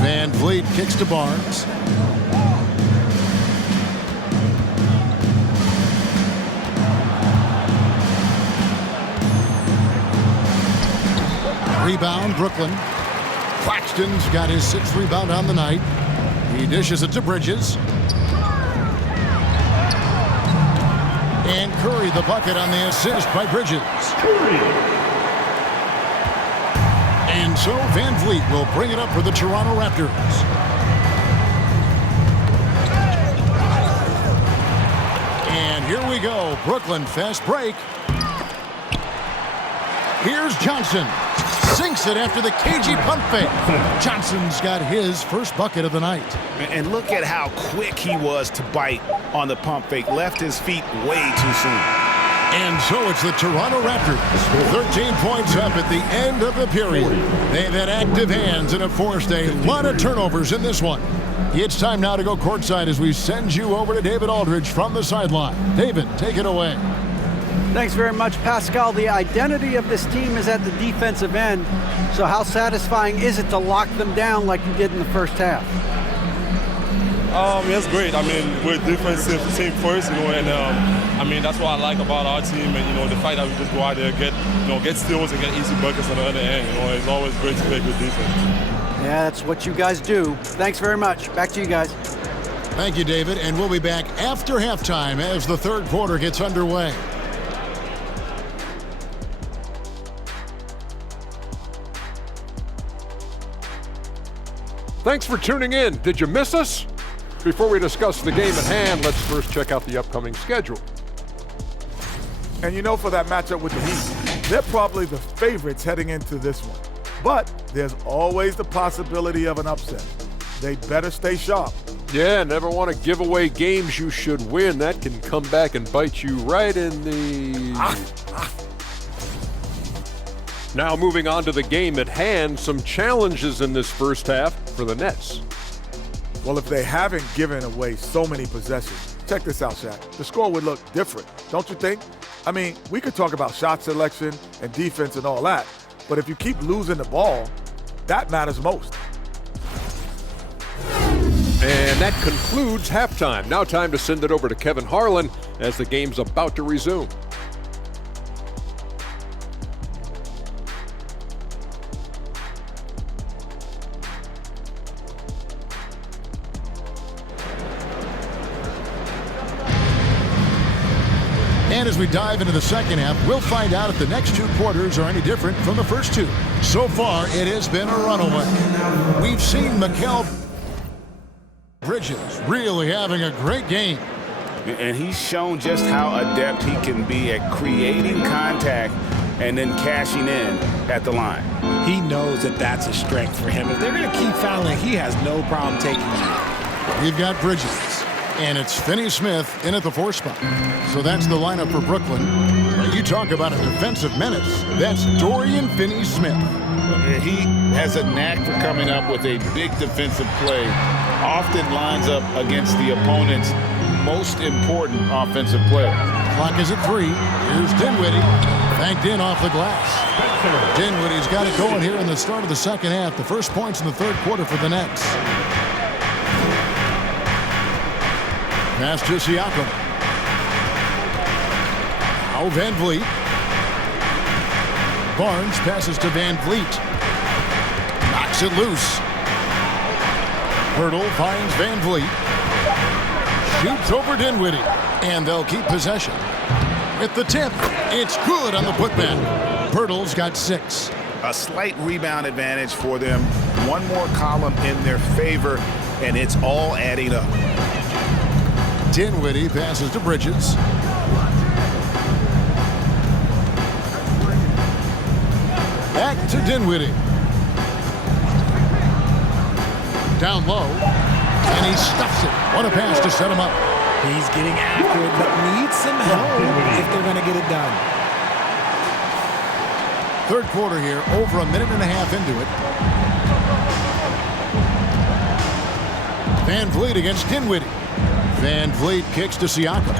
Van Vliet kicks to Barnes. Rebound, Brooklyn. Claxton's got his 6th rebound on the night. He dishes it to Bridges. And Curry the bucket on the assist by Bridges. And so Van Vliet will bring it up for the Toronto Raptors. And here we go. Brooklyn fast break. Here's Johnson. Sinks it after the cagey pump fake. Johnson's got his first bucket of the night. And look at how quick he was to bite on the pump fake. Left his feet way too soon. And so it's the Toronto Raptors. 13 points up at the end of the period. They've had active hands and have forced a lot of turnovers in this one. It's time now to go courtside as we send you over to David Aldridge from the sideline. David, take it away. Thanks very much, Pascal. The identity of this team is at the defensive end. So how satisfying is it to lock them down like you did in the first half? It's great. I mean, we're a defensive team first, and I mean, that's what I like about our team, and the fact that we just go out there, get steals and get easy buckets on the other end. It's always great to play good defense. Yeah, that's what you guys do. Thanks very much. Back to you guys. Thank you, David, and we'll be back after halftime as the third quarter gets underway. Thanks for tuning in. Did you miss us? Before we discuss the game at hand, let's first check out the upcoming schedule. And you know, for that matchup with the Heat, they're probably the favorites heading into this one. But there's always the possibility of an upset. They better stay sharp. Yeah, never want to give away games you should win. That can come back and bite you right in the... Now moving on to the game at hand, some challenges in this first half for the Nets. Well, if they haven't given away so many possessions, check this out, Shaq. The score would look different, don't you think? I mean, we could talk about shot selection and defense and all that, but if you keep losing the ball, that matters most. And that concludes halftime. Now time to send it over to Kevin Harlan as the game's about to resume. And as we dive into the second half, we'll find out if the next two quarters are any different from the first two. So far, it has been a runaway. We've seen Mikal Bridges really having a great game. And he's shown just how adept he can be at creating contact and then cashing in at the line. He knows that that's a strength for him. If they're going to keep fouling, he has no problem taking it. We've got Bridges, and it's Finney-Smith in at the 4 spot. So that's the lineup for Brooklyn. You talk about a defensive menace. That's Dorian Finney-Smith. He has a knack for coming up with a big defensive play. Often lines up against the opponent's most important offensive player. Clock is at 3. Here's Dinwiddie. Banked in off the glass. Dinwiddie's got it going here in the start of the second half. The first points in the third quarter for the Nets. Pass to Siakam. Now Van Vliet. Barnes passes to Van Vliet. Knocks it loose. Hurdle finds Van Vliet. Shoots over Dinwiddie. And they'll keep possession. At the tip, it's good on the putback. Pirtle's got 6. A slight rebound advantage for them. One more column in their favor, and it's all adding up. Dinwiddie passes to Bridges. Back to Dinwiddie. Down low, and he stuffs it. What a pass to set him up. He's getting after it, but needs some help if they're going to get it done. Third quarter here, over a minute and a half into it. Van Vliet against Dinwiddie. Van Vliet kicks to Siakam.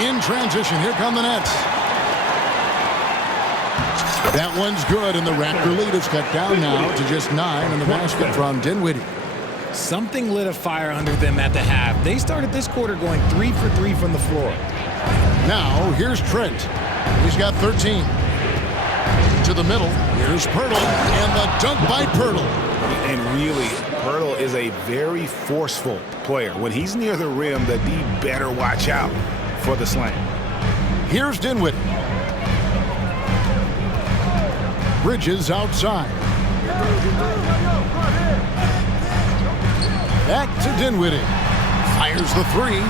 In transition, here come the Nets. That one's good, and the Raptor lead is cut down now to just 9 on the basket from Dinwiddie. Something lit a fire under them at the half. They started this quarter going 3 for 3 from the floor. Now, here's Trent. He's got 13. To the middle, here's Pirtle, and the dunk by Pirtle. And really, Pirtle is a very forceful player. When he's near the rim, the D better watch out for the slam. Here's Dinwiddie. Bridges outside. Back to Dinwiddie. Fires the 3.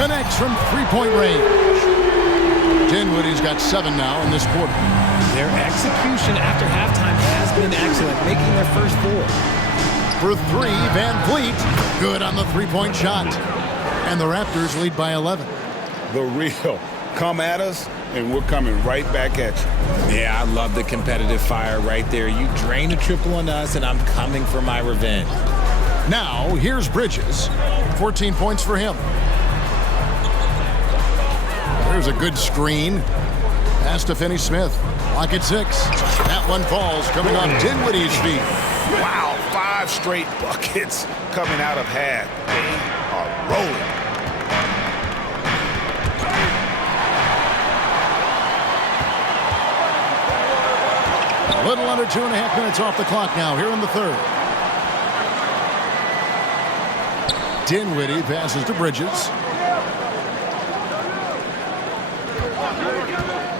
Connects from three-point range. Dinwiddie's got 7 now in this quarter. Their execution after halftime has been excellent, making their first 4. For 3, Van Vliet. Good on the three-point shot. And the Raptors lead by 11. The real. Come at us, and we're coming right back at you. Yeah, I love the competitive fire right there. You drain a triple on us, and I'm coming for my revenge. Now, here's Bridges. 14 points for him. There's a good screen. Pass to Finney-Smith. Clock at 6. That one falls, coming on Dinwiddie's feet. Wow, 5 straight buckets coming out of half. They are rolling. A little under 2.5 minutes off the clock now, here in the third. Dinwiddie passes to Bridges.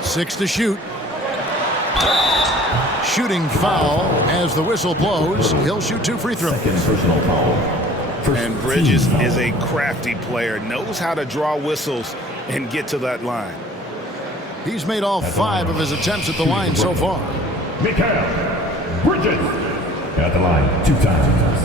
6 to shoot. shooting foul. As the whistle blows, he'll shoot 2 free throws. Second personal foul. And Bridges is a crafty player, knows how to draw whistles and get to that line. He's made all 5 of his attempts at the line so far. MyCareer Bridges at the line 2 times.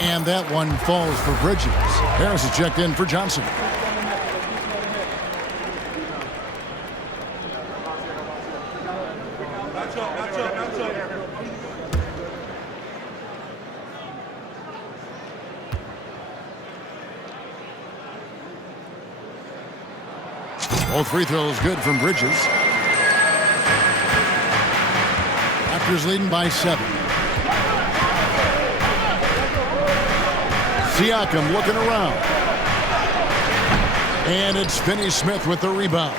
And that one falls for Bridges. Harris is checked in for Johnson. Both free throws good from Bridges. Raptors leading by 7. Siakam looking around. And it's Finney-Smith with the rebound.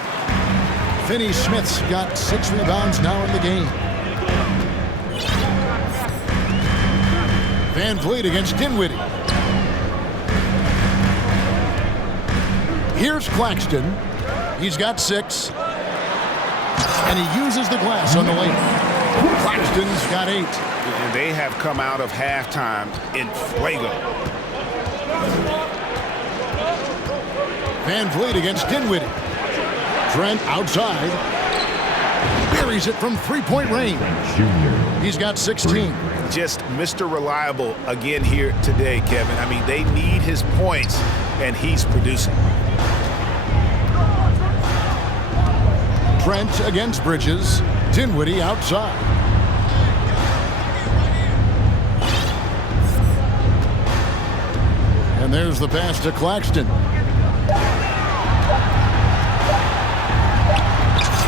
Finney-Smith's got 6 rebounds now in the game. Van Vliet against Dinwiddie. Here's Claxton. He's got 6. And he uses the glass on the layup. Claxton's got 8. And they have come out of halftime in fuego. Van Vliet against Dinwiddie. Trent outside. Buries it from 3-point range. He's got 16. Just Mr. Reliable again here today, Kevin. I mean, they need his points, and he's producing. Trent against Bridges. Dinwiddie outside. And there's the pass to Claxton.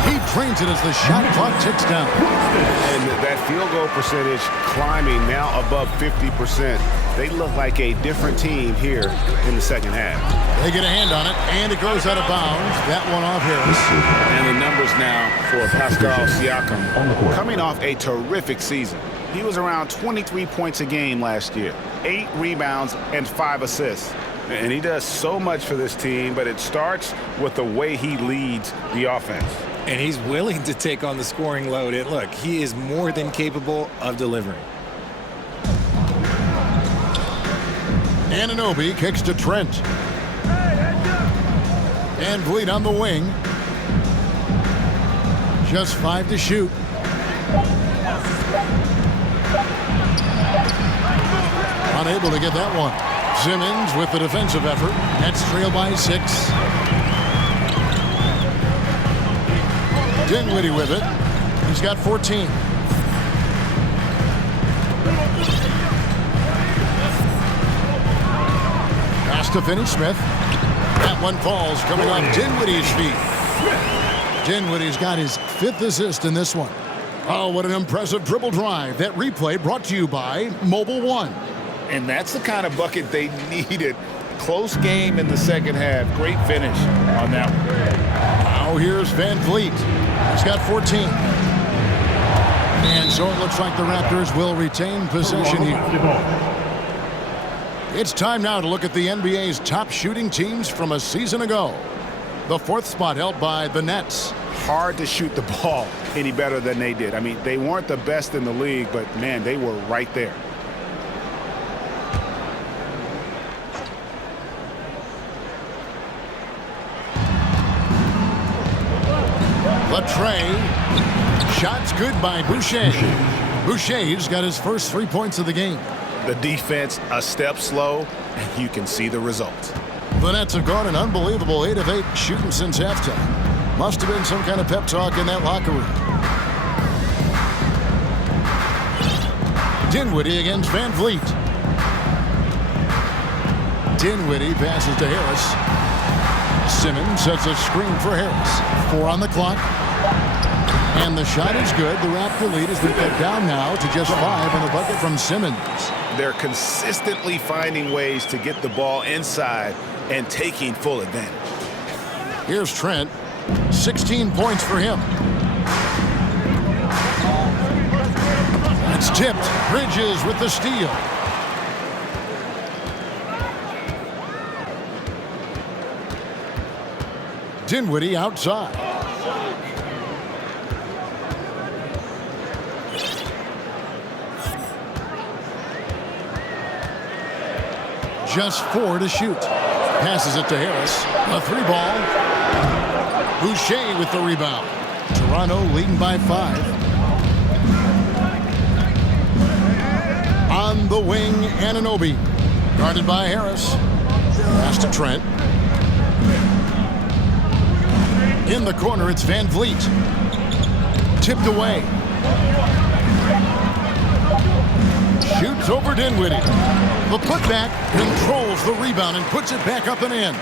He trains it as the shot clock ticks down. And that field goal percentage climbing now above 50%. They look like a different team here in the second half. They get a hand on it, and it goes out of bounds. That one off Harris. And the numbers now for Pascal Siakam. Coming off a terrific season. He was around 23 points a game last year. 8 rebounds and 5 assists. And he does so much for this team, but it starts with the way he leads the offense. And he's willing to take on the scoring load. And look, he is more than capable of delivering. Anunoby kicks to Trent. Van Vliet on the wing. Just 5 to shoot. Unable to get that one. Simmons with the defensive effort. Nets trail by 6. Dinwiddie with it. He's got 14. Pass to Finney-Smith. That one falls coming on Dinwiddie's feet. Dinwiddie's got his 5th assist in this one. Oh, what an impressive dribble drive. That replay brought to you by Mobile One. And that's the kind of bucket they needed. Close game in the second half. Great finish on that one. Now here's Van Vliet. He's got 14. And so it looks like the Raptors will retain possession here. It's time now to look at the NBA's top shooting teams from a season ago. The 4th spot held by the Nets. Hard to shoot the ball any better than they did. I mean, they weren't the best in the league, but, man, they were right there. Latrey. Shots good by Boucher. Boucher's got his first 3 points of the game. The defense a step slow, and you can see the result. The Nets have gone an unbelievable 8 of 8 shooting since halftime. Must have been some kind of pep talk in that locker room. Dinwiddie against Van Vliet. Dinwiddie passes to Harris. Simmons sets a screen for Harris. 4 on the clock. And the shot is good. The Raptor lead has been cut down now to just 5 on the bucket from Simmons. They're consistently finding ways to get the ball inside and taking full advantage. Here's Trent. 16 points for him. It's tipped. Bridges with the steal. Dinwiddie outside. Just 4 to shoot. Passes it to Harris. A 3-ball. Boucher with the rebound. Toronto leading by 5. On the wing, Anunoby. Guarded by Harris. Pass to Trent. In the corner, it's Van Vliet. Tipped away. Shoots over Dinwiddie. The putback controls the rebound and puts it back up and in.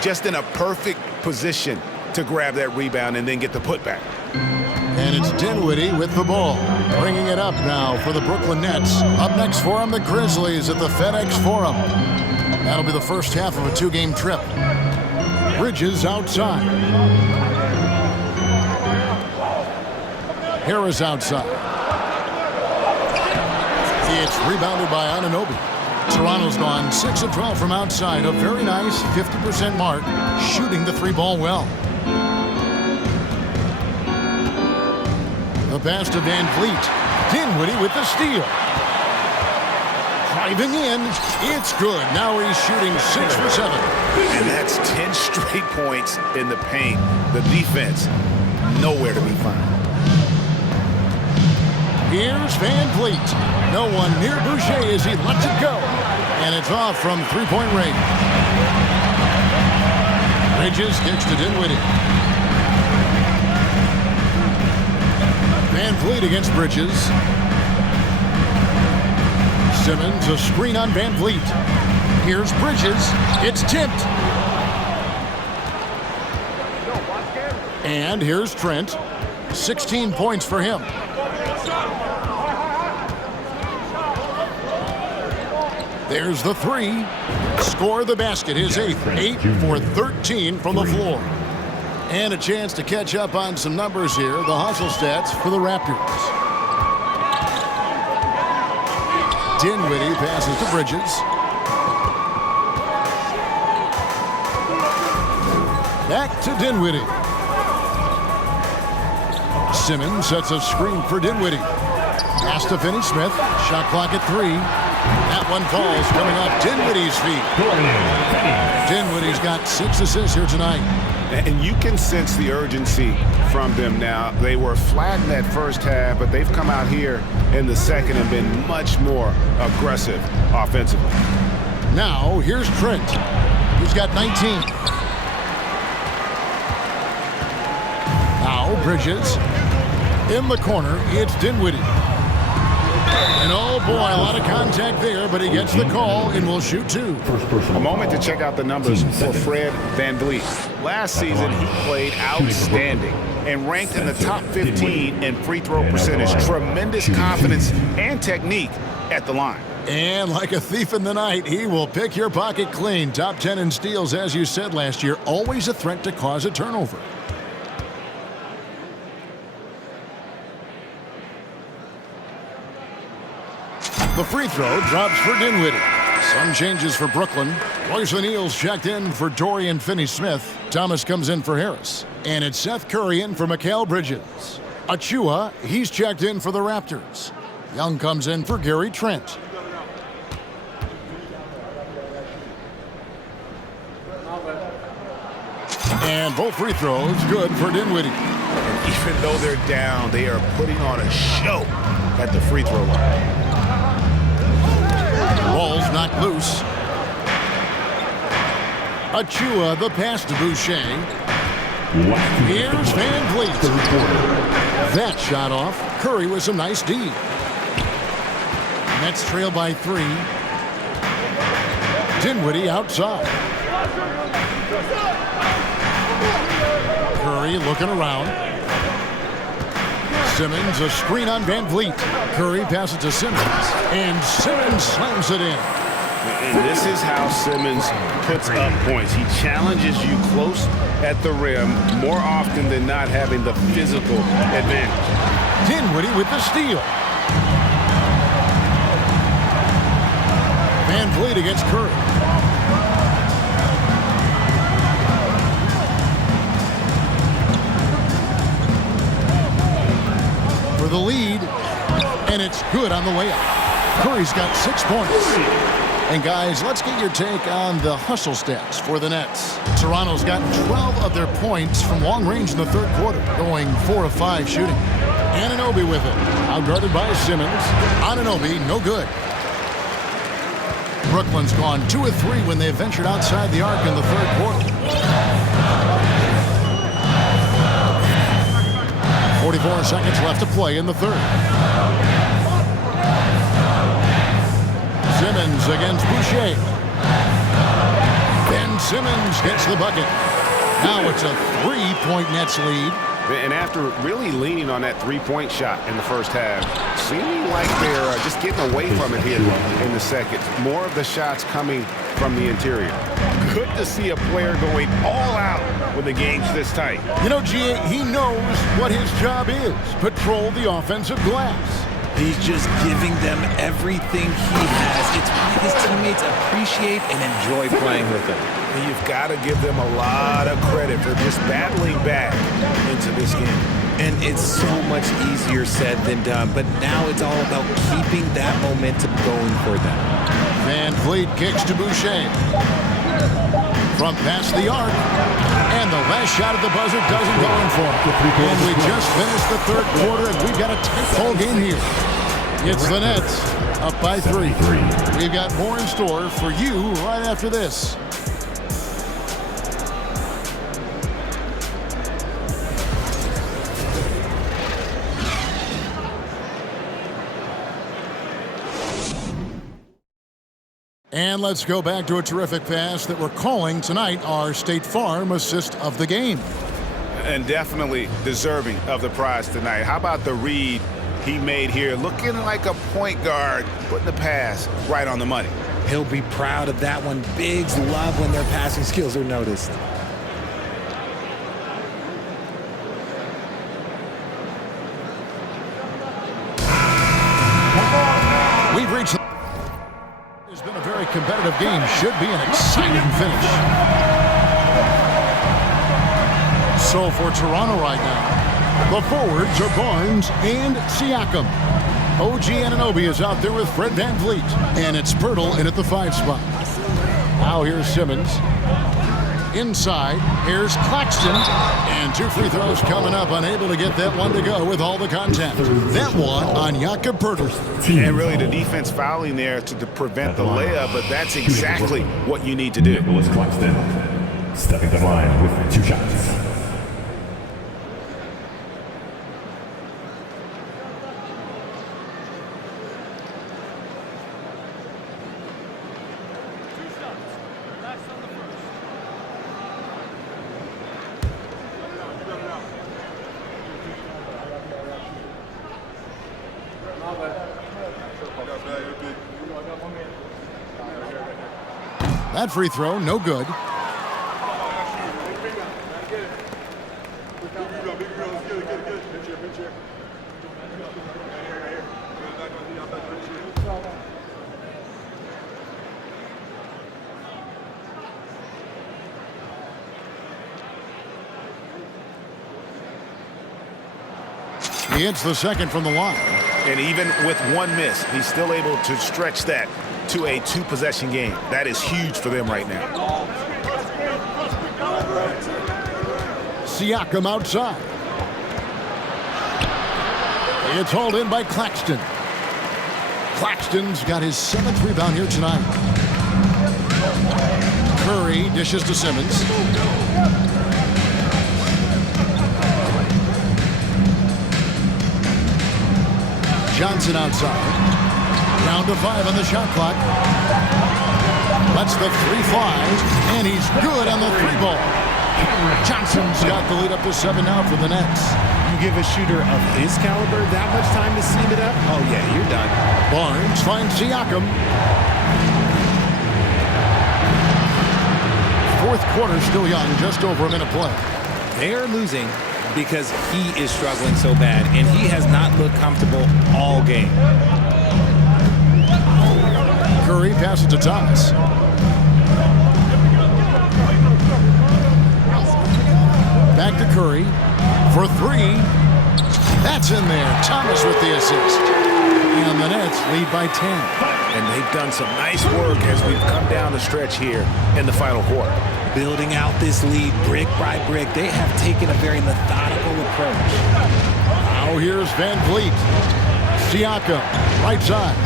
Just in a perfect position to grab that rebound and then get the putback. And it's Dinwiddie with the ball. Bringing it up now for the Brooklyn Nets. Up next for them, the Grizzlies at the FedEx Forum. That'll be the first half of a 2-game trip. Bridges outside. Harris outside. It's rebounded by Anunoby. Toronto's gone 6 of 12 from outside. A very nice 50% mark, shooting the 3-ball well. The pass to Van Vliet. Dinwiddie with the steal. Driving in. It's good. Now he's shooting 6 for 7. And that's 10 straight points in the paint. The defense, nowhere to be found. Here's Van Vliet. No one near Boucher as he lets it go. And it's off from 3-point range. Bridges kicks to Dinwiddie. Van Vliet against Bridges. Simmons, a screen on Van Vliet. Here's Bridges. It's tipped. And here's Trent. 16 points for him. There's the 3. Score the basket, his 8th. 8 for 13 from the floor. And a chance to catch up on some numbers here. The hustle stats for the Raptors. Dinwiddie passes to Bridges. Back to Dinwiddie. Simmons sets a screen for Dinwiddie. Pass to Finney-Smith. Shot clock at 3. That one falls, coming off Dinwiddie's feet. Dinwiddie's got 6 assists here tonight. And you can sense the urgency from them now. They were flat in that first half, but they've come out here in the second and been much more aggressive offensively. Now, here's Trent, who's got 19. Now, Bridges. In the corner, it's Dinwiddie. And oh boy, a lot of contact there, but he gets the call and will shoot 2. A moment to check out the numbers for Fred VanVleet. Last season, he played outstanding and ranked in the top 15 in free throw percentage. Tremendous confidence and technique at the line. And like a thief in the night, he will pick your pocket clean. Top 10 in steals, as you said last year, always a threat to cause a turnover. The free throw drops for Dinwiddie. Some changes for Brooklyn. Royce O'Neal's checked in for Dorian Finney-Smith. Thomas comes in for Harris. And it's Seth Curry in for Mikal Bridges. Achua, he's checked in for the Raptors. Young comes in for Gary Trent. And both free throws good for Dinwiddie. And even though they're down, they are putting on a show at the free throw line. Ball's knocked loose. Achua, the pass to Boucher. Here's Van Vliet. That shot off. Curry with some nice D. Nets trail by 3. Dinwiddie outside. Curry looking around. Simmons, a screen on Van Vliet. Curry passes to Simmons, and Simmons slams it in. And this is how Simmons puts up points. He challenges you close at the rim more often than not, having the physical advantage. Dinwiddie with the steal. Van Vliet against Curry. For the lead, and it's good on the layup. Curry's got 6 points. And guys, let's get your take on the hustle stats for the Nets. Toronto's got 12 of their points from long range in the third quarter, going 4 of 5 shooting. Anunoby with it, outguarded by Simmons. Anunoby, no good. Brooklyn's gone 2 of 3 when they ventured outside the arc in the third quarter. 44 seconds left to play in the third. Simmons against Boucher. Ben Simmons gets the bucket. Now it's a 3-point Nets lead. And after really leaning on that three-point shot in the first half, seeming like they're just getting away from it here in the second. More of the shots coming from the interior. Good to see a player going all out when the game's this tight. You know, G.A., he knows what his job is. Patrol the offensive glass. He's just giving them everything he has. It's why his teammates appreciate and enjoy playing with him. And you've got to give them a lot of credit for just battling back into this game. And it's so much easier said than done, but now it's all about keeping that momentum going for them. Van Vliet kicks to Boucher. From past the arc. And the last shot at the buzzer doesn't go in for him. And we just finished the third quarter, and we've got a tight ball game here. It's the Nets up by 3. We've got more in store for you right after this. And let's go back to a terrific pass that we're calling tonight our State Farm assist of the game. And definitely deserving of the prize tonight. How about the read he made here? Looking like a point guard, putting the pass right on the money. He'll be proud of that one. Bigs love when their passing skills are noticed. We've reached... It's been a very competitive game. Should be an exciting finish. So for Toronto right now, the forwards are Barnes and Siakam. OG Anunoby is out there with Fred Van Vliet. And it's Pirtle in at the 5 spot. Now here's Simmons. Inside, here's Claxton. And 2 free throws coming up. Unable to get that one to go with all the contact. That one on Jakob Pirtle. And really the defense fouling there to prevent the layup, but that's exactly what you need to do. Nicholas Claxton stepping the line with 2 shots. That free throw, no good. He hits the second from the line. And even with one miss, he's still able to stretch that to a 2-possession game. That is huge for them right now. Siakam outside. It's hauled in by Claxton. Claxton's got his 7th rebound here tonight. Curry dishes to Simmons. Johnson outside. Down to 5 on the shot clock. Lets the 3 fly, and he's good on the 3 ball. Johnson's got the lead up to 7 now for the Nets. You give a shooter of his caliber that much time to seam it up? Oh, yeah, you're done. Barnes finds Siakam. 4th quarter still young, just over a minute play. They are losing because he is struggling so bad, and he has not looked comfortable all game. Curry passes to Thomas. Back to Curry for three. That's in there. Thomas with the assist. And the Nets lead by 10. And they've done some nice work as we've come down the stretch here in the final quarter. Building out this lead brick by brick. They have taken a very methodical approach. Now here's Van Vliet. Siakam, right side.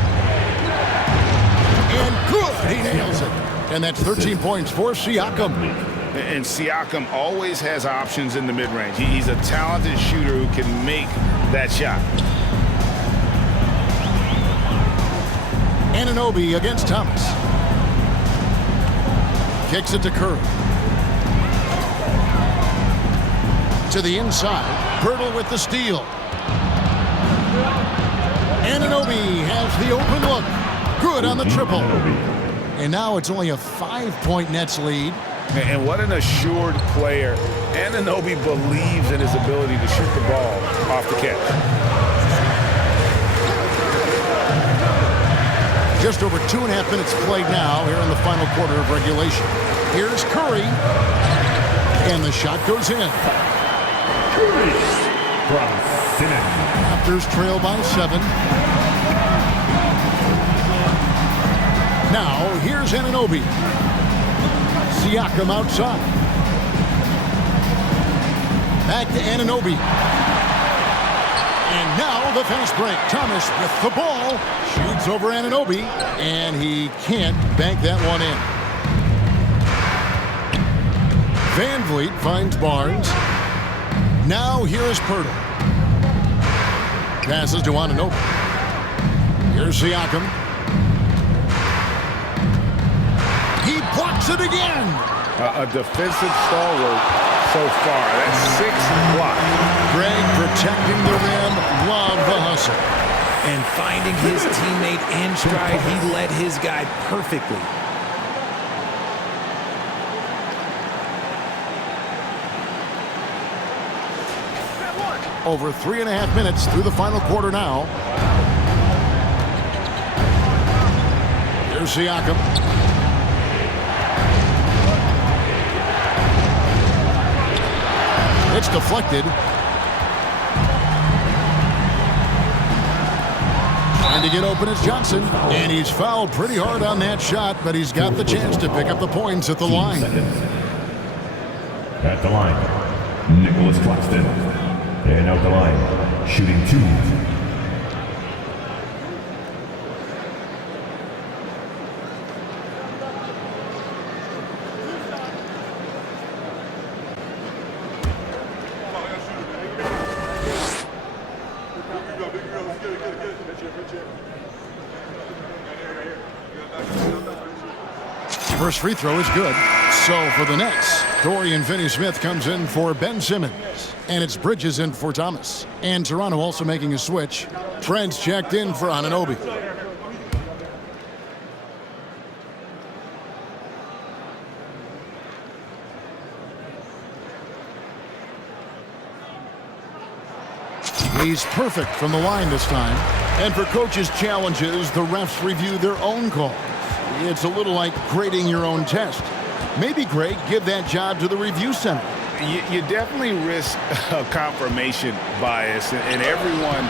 And good. He nails it. And that's 13 points for Siakam. And Siakam always has options in the mid-range. He's a talented shooter who can make that shot. Anunoby against Thomas. Kicks it to Curry. To the inside. Pirtle with the steal. Anunoby has the open look. Good on the triple. And now it's only a 5-point Nets lead. And what an assured player. Anunoby believes in his ability to shoot the ball off the catch. Just over 2.5 minutes played now here in the final quarter of regulation. Here's Curry. And the shot goes in. Curry from Simmons. Raptors trail by 7. Now, here's Anunoby. Siakam outside. Back to Anunoby. And now the fast break. Thomas with the ball. Shoots over Anunoby. And he can't bank that one in. Van Vliet finds Barnes. Now here is Pirtle. Passes to Anunoby. Here's Siakam. He blocks it again. A defensive stalwart so far. That's 6 blocks. Greg protecting the rim. Love the hustle. And finding his teammate in stride, he led his guy perfectly. Over 3.5 minutes through the final quarter now. Here's Siakam. It's deflected. Trying to get open is Johnson. And he's fouled pretty hard on that shot, but he's got the chance to pick up the points at the line. At the line, Nicholas Claxton. And out the line, shooting 2. First free throw is good. So for the Nets, Dorian Finney-Smith comes in for Ben Simmons. And it's Bridges in for Thomas. And Toronto also making a switch. Trent's checked in for Anunoby. He's perfect from the line this time. And for coaches' challenges, the refs review their own calls. It's a little like grading your own test. Maybe, Greg, give that job to the review center. You definitely risk a confirmation bias, and everyone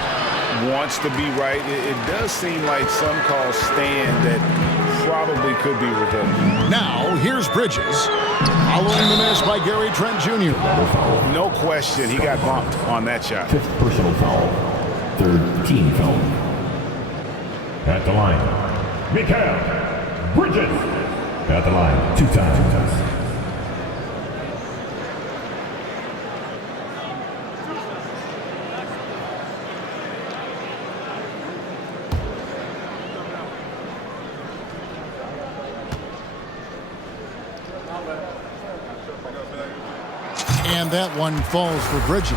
wants to be right. It does seem like some calls stand that probably could be revoked. Now, here's Bridges. Following the miss by Gary Trent Jr. No question, he got bumped on that shot. 5th personal foul. 3rd team foul. At the line, MyCareer Bridges. At the line, 2 times. And that one falls for Bridges.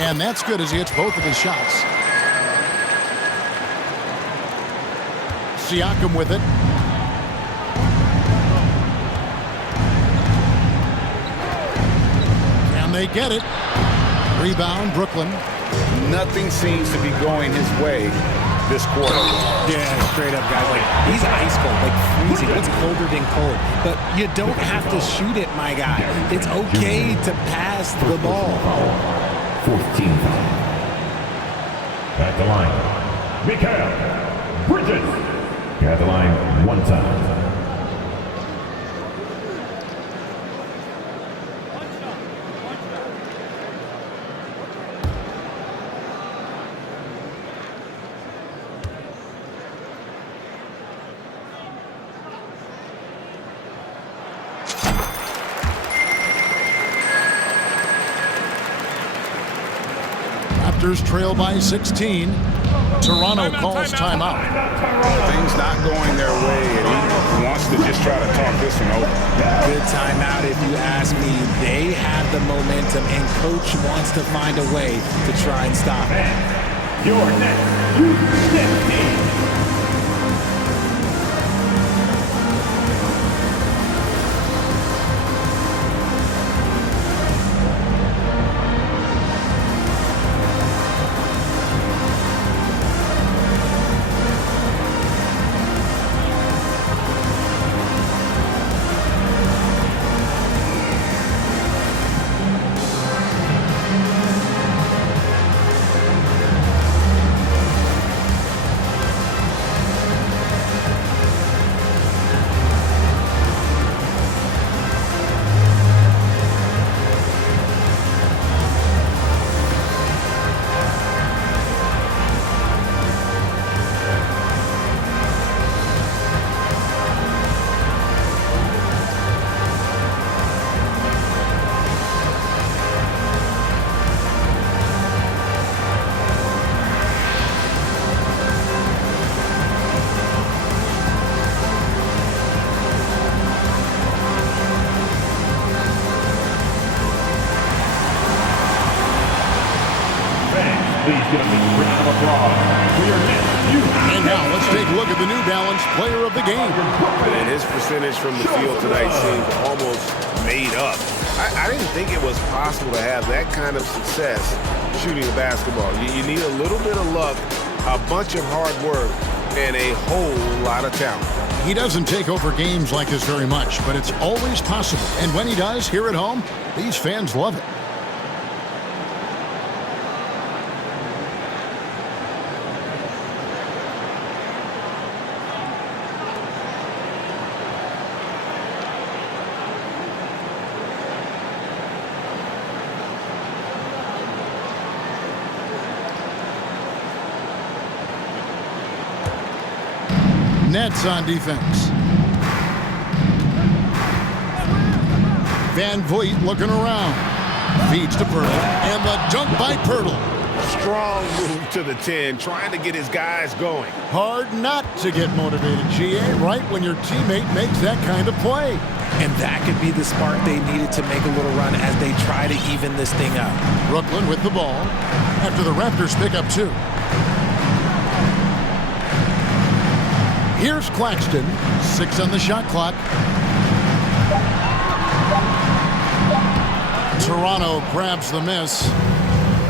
And that's good as he hits both of his shots. Siakam with it. And they get it. Rebound, Brooklyn. Nothing seems to be going his way this quarter. Yeah, straight up, guys. Like, he's ice cold, like freezing. What's colder than cold? But you don't have to shoot it, my guy. It's okay to pass the ball. 14 foul. At the line, MyCareer Bridges. At the line, 1 time. Raptors trail by 16. Toronto calls timeout. Things not going their way, and he wants to just try to talk this one over. Good timeout if you ask me. They have the momentum, and Coach wants to find a way to try and stop it. Your next youth team. And now let's take a look at the New Balance Player of the Game. And his percentage from the field tonight seemed almost made up. I didn't think it was possible to have that kind of success shooting a basketball. You need a little bit of luck, a bunch of hard work, and a whole lot of talent. He doesn't take over games like this very much, but it's always possible. And when he does, here at home, these fans love it. Nets on defense. Van Vliet looking around. Feeds to Pirtle. And the dunk by Pirtle. Strong move to the 10, trying to get his guys going. Hard not to get motivated, GA, right when your teammate makes that kind of play. And that could be the spark they needed to make a little run as they try to even this thing up. Brooklyn with the ball after the Raptors pick up 2. Here's Claxton, 6 on the shot clock. Toronto grabs the miss.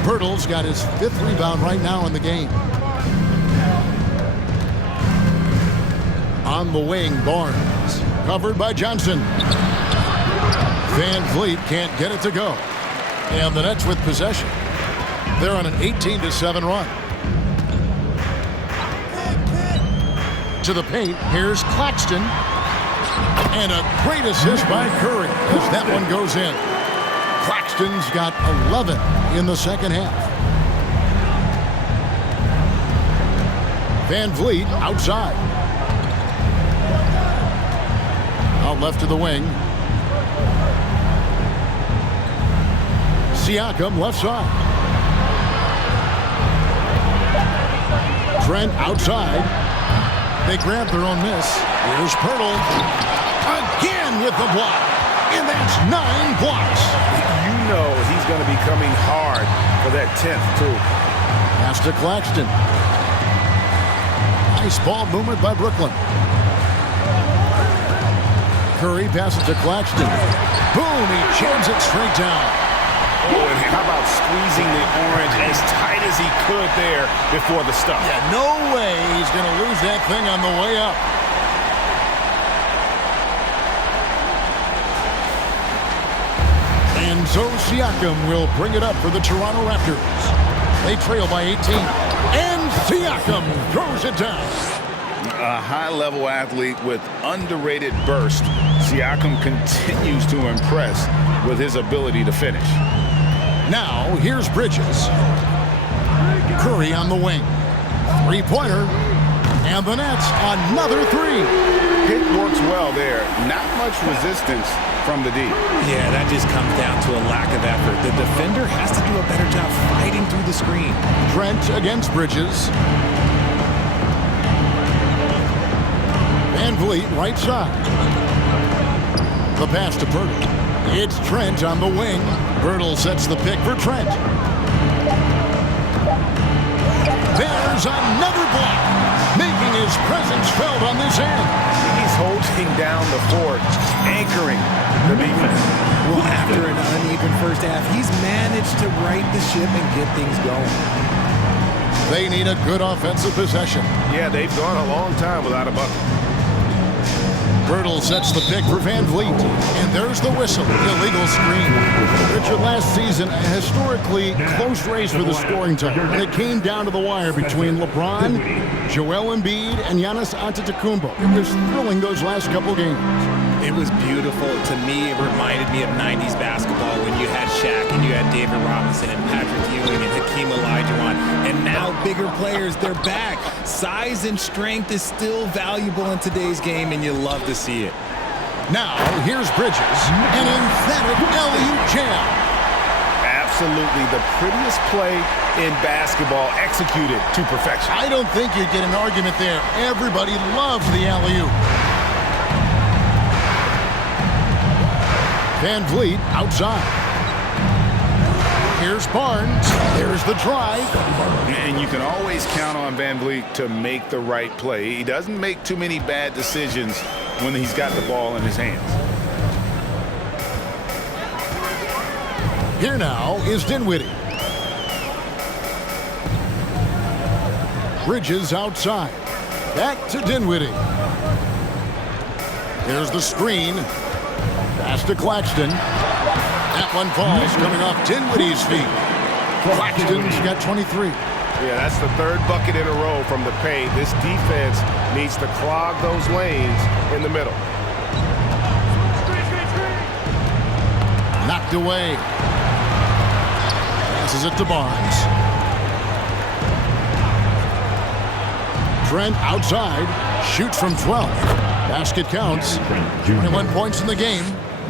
Pirtle's got his 5th rebound right now in the game. On the wing, Barnes, covered by Johnson. Van Vliet can't get it to go. And the Nets with possession. They're on an 18-7 run. To the paint, here's Claxton. And a great assist by Curry as that one goes in. Claxton's got 11 in the second half. Van Vliet outside. Out left to the wing. Siakam left side. Trent outside. They grab their own miss. Here's Pirtle. Again with the block. And that's 9 blocks. You know he's going to be coming hard for that 10th, too. Pass to Claxton. Nice ball movement by Brooklyn. Curry passes to Claxton. Boom, he jams it straight down. Oh, and how about squeezing the orange as tight as he could there before the stuff? Yeah, no way he's going to lose that thing on the way up. And so Siakam will bring it up for the Toronto Raptors. They trail by 18. And Siakam throws it down. A high-level athlete with underrated burst. Siakam continues to impress with his ability to finish. Now, here's Bridges. Curry on the wing. Three-pointer. And the Nets, another three. It works well there. Not much resistance from the D. Yeah, that just comes down to a lack of effort. The defender has to do a better job fighting through the screen. Trent against Bridges. Van Vliet, right side. The pass to Pirtle. It's Trent on the wing. Pirtle sets the pick for Trent. There's another block, making his presence felt on this end. He's holding down the fort, anchoring the defense. Well, after an uneven first half, he's managed to right the ship and get things going. They need a good offensive possession. Yeah, they've gone a long time without a bucket. Pirtle sets the pick for Van Vliet. And there's the whistle. Illegal screen. Richard, last season, a historically close race for the scoring title. And it came down to the wire between LeBron, Joel Embiid, and Giannis Antetokounmpo. It was thrilling those last couple games. It was beautiful. To me, it reminded me of 90s basketball when you had Shaq and you had David Robinson and Patrick Ewing and Hakeem Olajuwon. And now bigger players, they're back. Size and strength is still valuable in today's game, and you love to see it. Now, here's Bridges. An emphatic alley-oop jam. Absolutely the prettiest play in basketball, executed to perfection. I don't think you'd get an argument there. Everybody loves the alley-oop. Van Vliet outside. Here's Barnes. There's the drive. And you can always count on Van Vliet to make the right play. He doesn't make too many bad decisions when he's got the ball in his hands. Here now is Dinwiddie. Bridges outside. Back to Dinwiddie. There's the screen. Pass to Claxton. That one falls, coming off Dinwiddie's feet. Claxton's got 23. Yeah, that's the third bucket in a row from the paint. This defense needs to clog those lanes in the middle. Knocked away. Passes it to Barnes. Trent outside. Shoots from 12. Basket counts. 21 points in the game.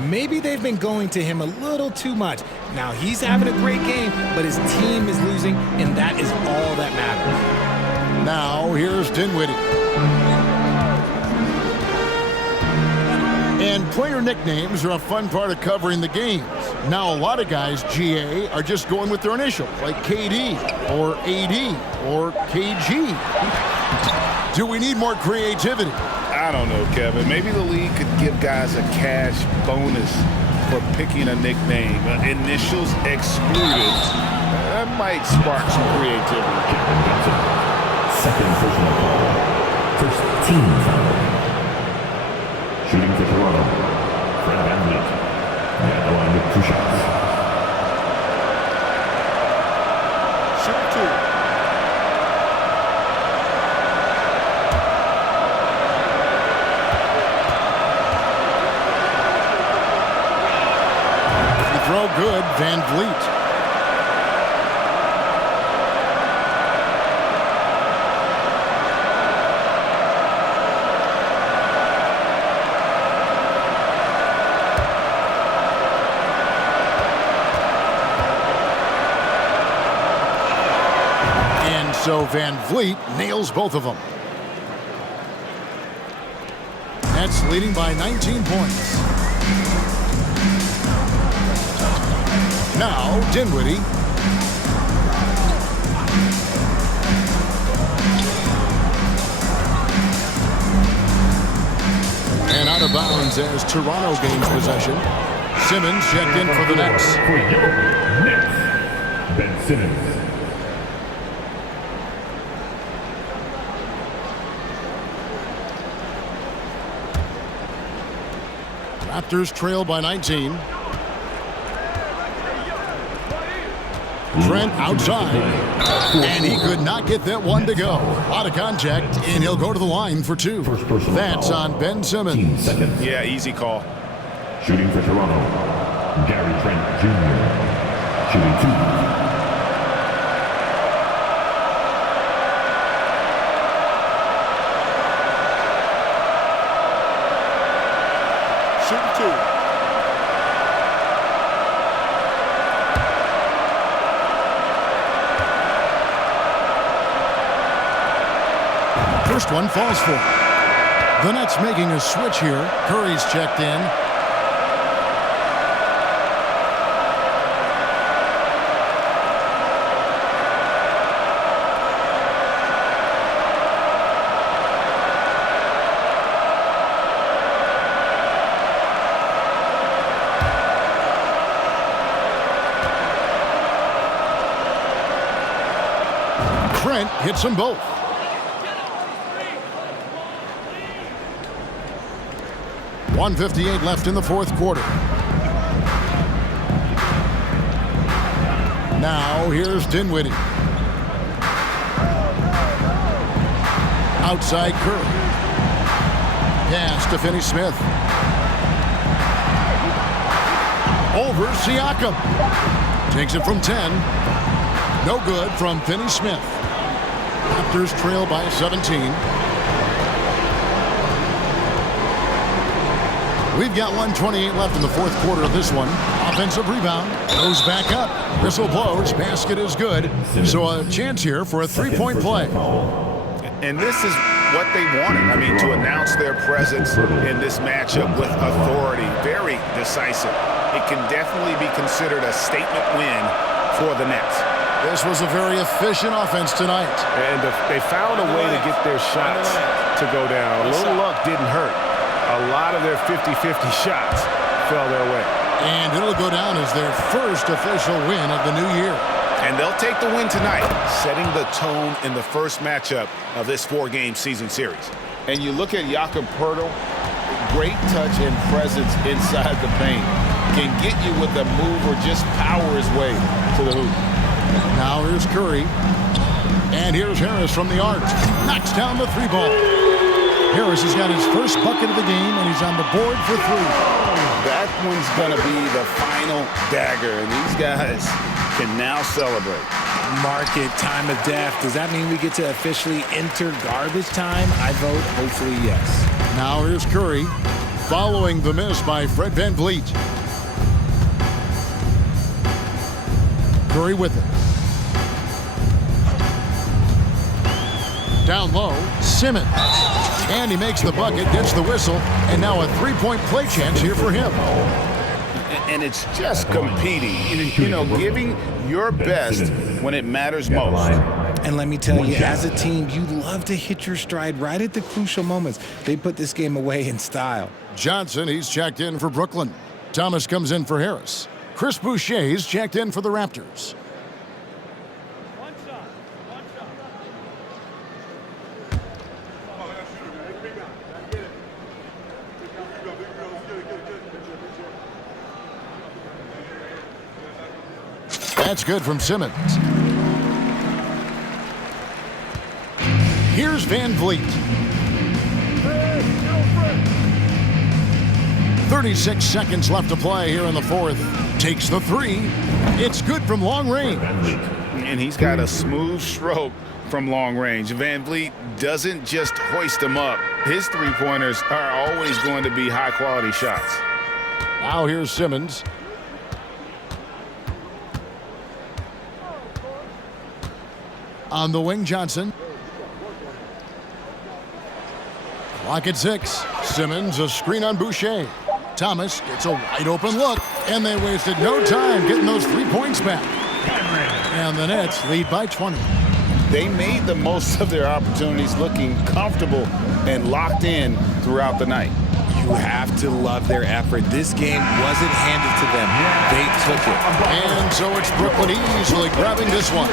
Maybe they've been going to him a little too much. Now he's having a great game, but his team is losing, and that is all that matters. Now here's Dinwiddie. And player nicknames are a fun part of covering the games. Now a lot of guys, GA, are just going with their initials, like KD or AD or KG. Do we need more creativity? I don't know, Kevin. Maybe the league could give guys a cash bonus for picking a nickname. Initials excluded. That might spark some creativity. Second personal foul. First team foul. Shooting for Toronto. Fred VanVleet. At the line with 2 shots. Shoot 2. Throw good, Van Vliet. And so Van Vliet nails both of them. Nets leading by 19 points. Now, Dinwiddie. And out of bounds as Toronto gains possession. Simmons checked in for the Nets. For your Nets, Ben Simmons. Raptors trail by 19. Trent outside. And he could not get that one to go. Out of contact, and he'll go to the line for two. That's on Ben Simmons. Yeah, easy call. Shooting for Toronto, Gary Trent Jr. Shooting 2. First one falls for him. The Nets making a switch here. Curry's checked in. Trent hits them both. .158 left in the fourth quarter. Now here's Dinwiddie. Outside Curry. Pass to Finney-Smith. Over Siakam. Takes it from 10. No good from Finney-Smith. Raptors trail by 17. We've got 1:28 left in the fourth quarter of this one. Offensive rebound. Goes back up. Whistle blows. Basket is good. So a chance here for a three-point play. And this is what they wanted. I mean, to announce their presence in this matchup with authority. Very decisive. It can definitely be considered a statement win for the Nets. This was a very efficient offense tonight. And they found a way to get their shots to go down. A little luck didn't hurt. A lot of their 50-50 shots fell their way. And it'll go down as their first official win of the new year. And they'll take the win tonight, setting the tone in the first matchup of this four-game season series. And you look at Jakob Poeltl, great touch and presence inside the paint. Can get you with a move or just power his way to the hoop. Now here's Curry. And here's Harris from the arc. Knocks down the three ball. Harris has got his first bucket of the game, and he's on the board for three. That one's going to be the final dagger, and these guys can now celebrate. Mark it, time of death. Does that mean we get to officially enter garbage time? I vote hopefully yes. Now here's Curry, following the miss by Fred VanVleet. Curry with it. Down low, Simmons. And he makes the bucket, gets the whistle, and now a three-point play chance here for him. And it's just competing, giving your best when it matters most. And let me tell you, as a team, you love to hit your stride right at the crucial moments. They put this game away in style. Johnson, he's checked in for Brooklyn. Thomas comes in for Harris. Chris Boucher's checked in for the Raptors. That's good from Simmons. Here's VanVleet. 36 seconds left to play here in the fourth. Takes the three. It's good from long range. And he's got a smooth stroke from long range. VanVleet doesn't just hoist them up. His three-pointers are always going to be high-quality shots. Now here's Simmons. On the wing, Johnson. Clock at 6. Simmons, a screen on Boucher. Thomas gets a wide open look, and they wasted no time getting those 3 points back. And the Nets lead by 20. They made the most of their opportunities, looking comfortable and locked in throughout the night. You have to love their effort. This game wasn't handed to them. They took it. And so it's Brooklyn easily grabbing this one.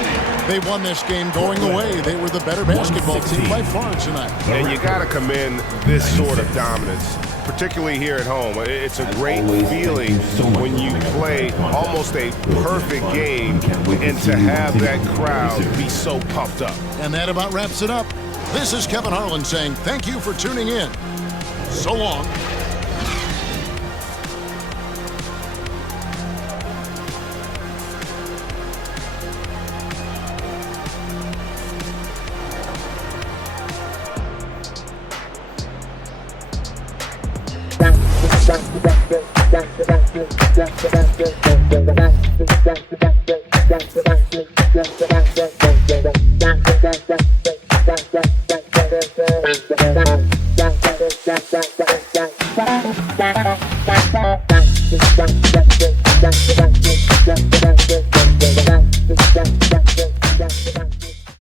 They won this game going away. They were the better basketball team by far tonight. And you got to commend this sort of dominance, particularly here at home. It's a great feeling when you play almost a perfect game and to have that crowd be so pumped up. And that about wraps it up. This is Kevin Harlan saying thank you for tuning in. So long. Bye.